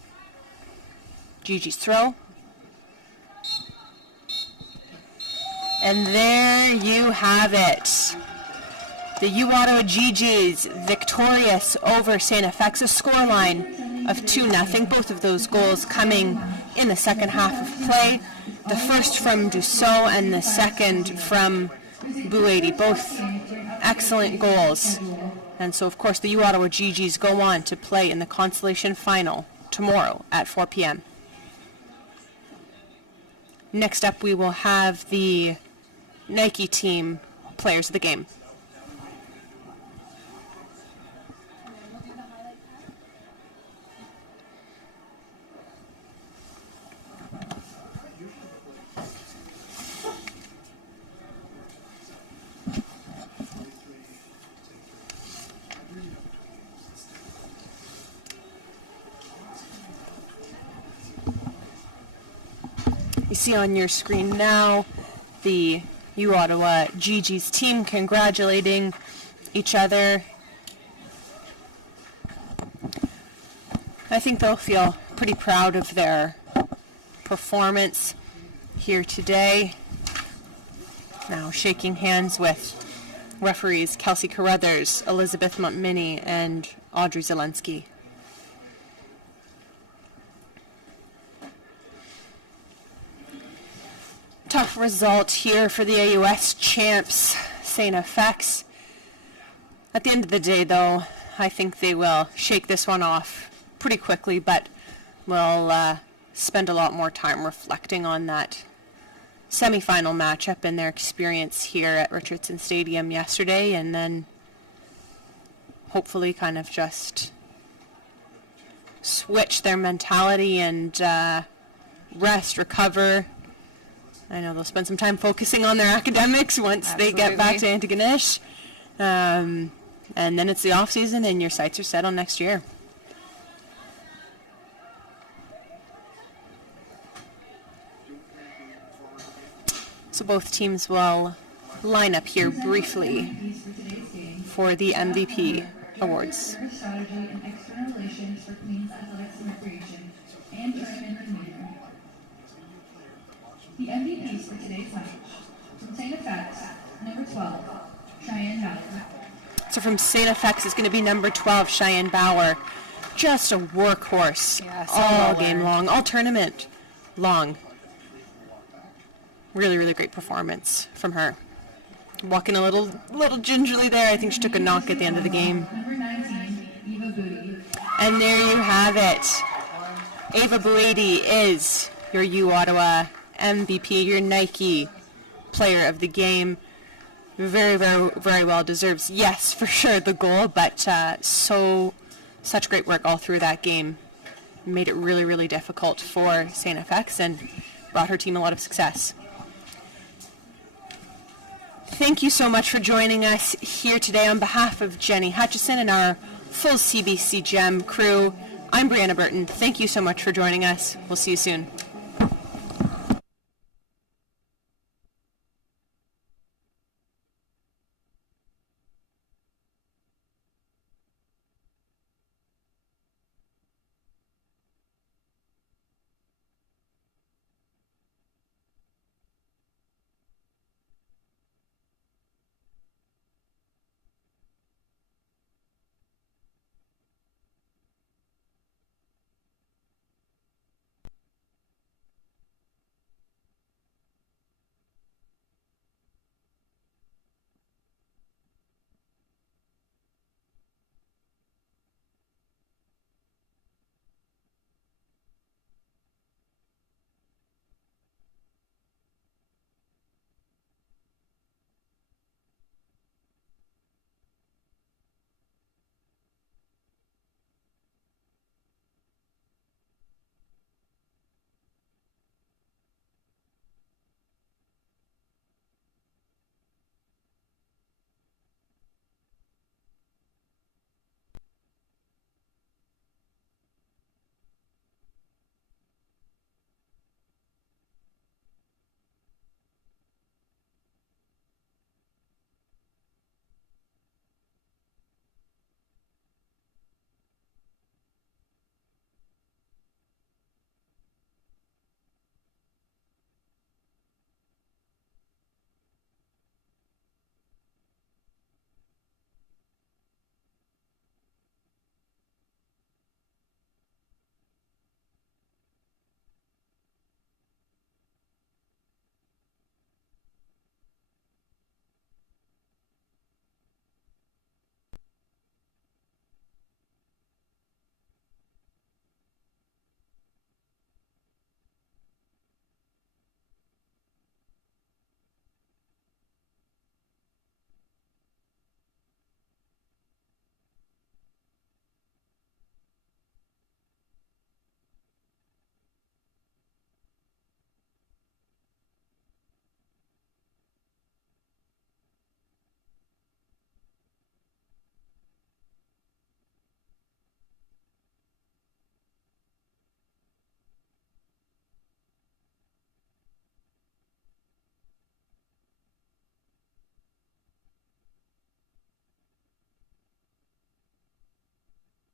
Gigi's throw. And there you have it. The U Ottawa GGs victorious over StFX, a scoreline of 2-0. Both of those goals coming in the second half of play. The first from Dussault and the second from Buedi. Both excellent goals. And so, of course, the U Ottawa GGs go on to play in the Consolation final tomorrow at 4 p.m. Next up, we will have the Nike team players of the game. You see on your screen now the U Ottawa GG's team congratulating each other. I think they'll feel pretty proud of their performance here today. Now shaking hands with referees Kelsey Carruthers, Elizabeth Montminy, and Audrey Zelensky. Tough result here for the AUS champs, StFX. At the end of the day, though, I think they will shake this one off pretty quickly, but will spend a lot more time reflecting on that semifinal matchup and their experience here at Richardson Stadium yesterday, and then hopefully kind of just switch their mentality and rest, recover. I know they'll spend some time focusing on their academics once they get back to Antigonish. And then it's the off season and your sights are set on next year. So both teams will line up here briefly for the MVP awards. The MVPs for today's match, from StFX, number 12, Cheyenne Bauer. So from StFX is going to be number 12, Cheyenne Bauer. Just a workhorse all game long, all tournament long. Really, really great performance from her. Walking a little gingerly there. I think she took a knock at the end of the game. Number 19, Eva Buedi. And there you have it. Eva Buedi is your U Ottawa MVP, your Nike player of the game. Very, very, very well deserves, yes, for sure, the goal, but such great work all through that game. Made it really, really difficult for StFX and brought her team a lot of success. Thank you so much for joining us here today on behalf of Jenny Hutchison and our full CBC Gem crew. I'm Brianna Burton. Thank you so much for joining us. We'll see you soon.